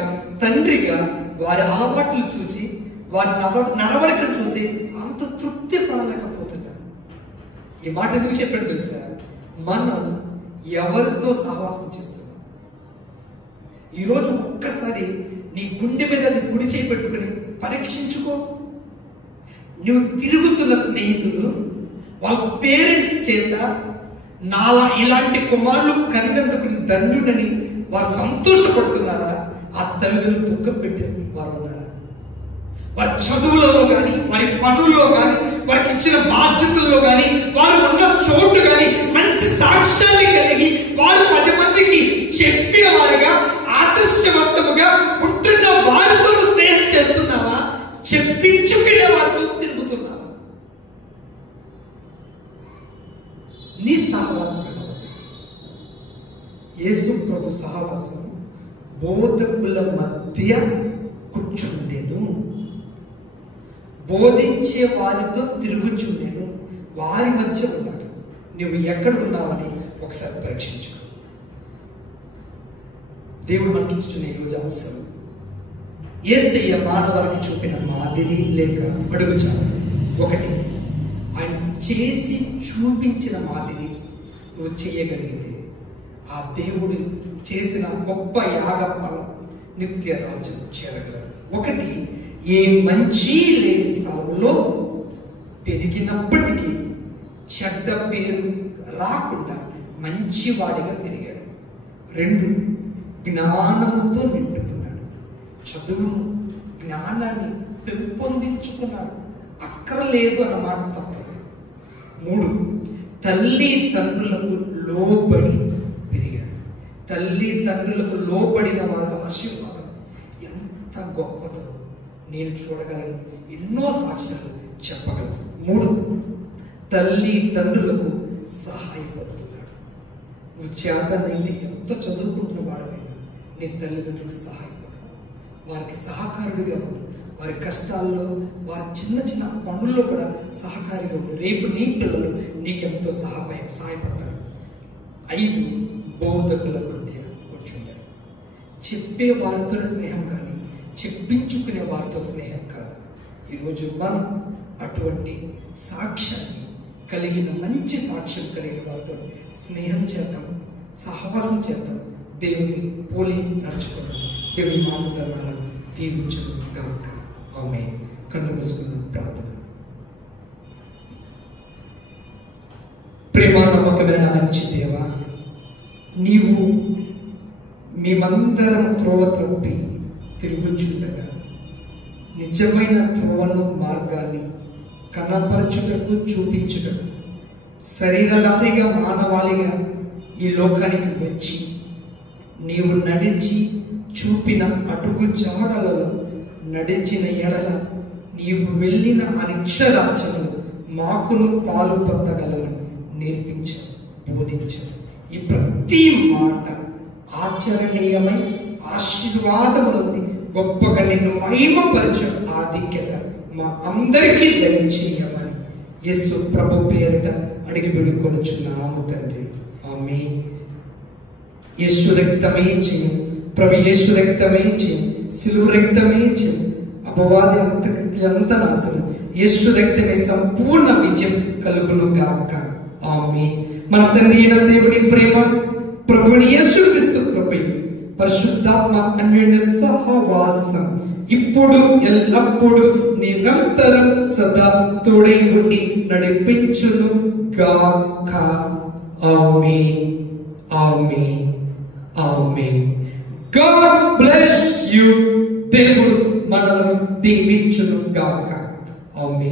తండ్రిగా వారి అలవాట్లు చూసి, వారి నడవడికను చూసి అంత తృప్తి పడలేకపోతున్నారు. ఈ మాట ఎందుకు చెప్పాడు తెలుసా? మనం ఎవరితో సహవాసం చేస్తున్నాం? ఈరోజు ఒక్కసారి నీ గుండె మీద నీ గుడి చేయి పెట్టుకుని పరీక్షించుకో. నువ్వు తిరుగుతున్న స్నేహితులు వాళ్ళ పేరెంట్స్ చేత నాలా ఇలాంటి కుమారులు కలిగినందుకు ధన్యుడని వారు సంతోషపడుతున్నారా? ఆ తల్లిదండ్రులు దుఃఖం పెట్టే వారు ఉన్నారా? వారి చదువులలో కానీ, వారి పనుల్లో కానీ, వారికి ఇచ్చిన బాధ్యతల్లో కానీ, వారు ఉన్న చోటు కానీ మంచి సాక్ష్యాన్ని కలిగి వారు 10 మందికి చెప్పిన వారుగా, ఆదర్శవంతముగా ఉంటున్న వారితో స్నేహం చేస్తున్నావా? చెప్పించుకునే వారితో తిరుగుతున్నావా? నీ సహవాసం ఎలా ఉంది? యేసు ప్రభు సహవాసం బోధకుల మధ్య కూర్చుండెను, బోధించే వారితో తిరుగుచుండెను, వారి మధ్య ఉన్నాడు. నువ్వు ఎక్కడ ఉన్నావని ఒకసారి పరీక్షించు. దేవుడు మనకి ఇచ్చిన ఈరోజు అవసరం యేసయ్య మానవారికి చూపిన మాదిరి లేక అడుగుచాడు. ఒకటి, ఆయన చేసి చూపించిన మాదిరి నువ్వు చేయగలిగితే ఆ దేవుడు చేసిన గొప్ప యాగఫలం నిత్య రాజ్యం చేరగలరు. ఒకటి, ఏ మంచి లేని స్థలంలో పెరిగినప్పటికీ చెడ్డ పేరు రాకుండా మంచివాడిగా పెరిగాడు. 2, జ్ఞానముతో నిండుకున్నాడు. చదువును, జ్ఞానాన్ని పెంపొందించుకున్నాడు. అక్కర్లేదు అన్నమాట తప్ప. 3, తల్లి తండ్రులకు లోబడి పెరిగాడు. తల్లి తండ్రులకు లోబడిన వారి ఆశీర్వాదం ఎంత గొప్పదో నేను చూడగలను, ఎన్నో సాక్ష్యాలు చెప్పగలను. 3, తల్లి తండ్రులకు సహాయపడుతున్నాడు. నువ్వు చేతనైతే ఎంత చదువుకుంటున్న వాడమైనా నీ తల్లిదండ్రులకు సహాయపడు, వారికి సహకారుడిగా ఉండు. వారి కష్టాల్లో, వారి చిన్న చిన్న పనుల్లో కూడా సహకారిగా ఉండు. రేపు నీ పిల్లలు నీకెంతో సహాయపడతారు. 5, బోధకుల మధ్య కూర్చుంటాడు. చెప్పే వారితో స్నేహం కానీ చెప్పించుకునే వారితో స్నేహం కాదు. ఈరోజు మనం అటువంటి సాక్ష్యాన్ని కలిగిన, మంచి సాక్ష్యం కలిగిన వారితో స్నేహం చేద్దాం, సహవాసం చేద్దాం, దేవుని పోలి నడుచుకుందాం. దేవుని మాటలను దీవించడం గాక. ఆమేన్. కళ్ళు మూసుకుందాం, ప్రార్థన. ప్రేమ నమ్మకమైన మంచి దేవా, నీవు మేమందరం త్రోవ త్రొప్పి తిరుగుచుండగా నిజమైన త్రోవను, మార్గాన్ని కనపరచుటకు, చూపించుటకు శరీరధారిగా, మానవాళిగా ఈ లోకానికి వచ్చి నీవు నడిచి చూపిన అడుగు జాడలలో నడిచిన ఎడల నీవు వెళ్ళిన అనిక్షరాజ్యములు మాకును పాలు పొందగలమని నేర్పించావు, బోధించావు. ఈ ప్రతి మాట ఆచరణీయమై ఆశీర్వాదములుంది. గొప్పగా నిన్ను మహిమపరచు ఆధిక్యత మా అందరికీ దయచేయమని యేసు ప్రభు పేరిట అడిగి వేడుకొనుచున్నాము తండ్రి. ఆమేన్. యేసు రక్తమే చేయం, ప్రభు యేసు రక్తమే చేయం, సిలువ రక్తమే చేయం, అపవాది అంత నాశనం. యేసు రక్తమే సంపూర్ణ విజయం కలుగును గాక. ఆమేన్. మన తండ్రి అయిన దేవుని ప్రేమ, ప్రభువుని యేసుక్రీస్తు కృపయు, పరిశుద్ధాత్మ అన్యోన్య సహవాసం ఇప్పుడు ఎల్లప్పుడు నిరంతరం సదా తోడై ఉండి నడిపించును గాక. ఆమేన్. ఆమేన్. ఆమేన్. God bless you. దేవుడు మనల్ని దీవించును గాక. ఆమేన్.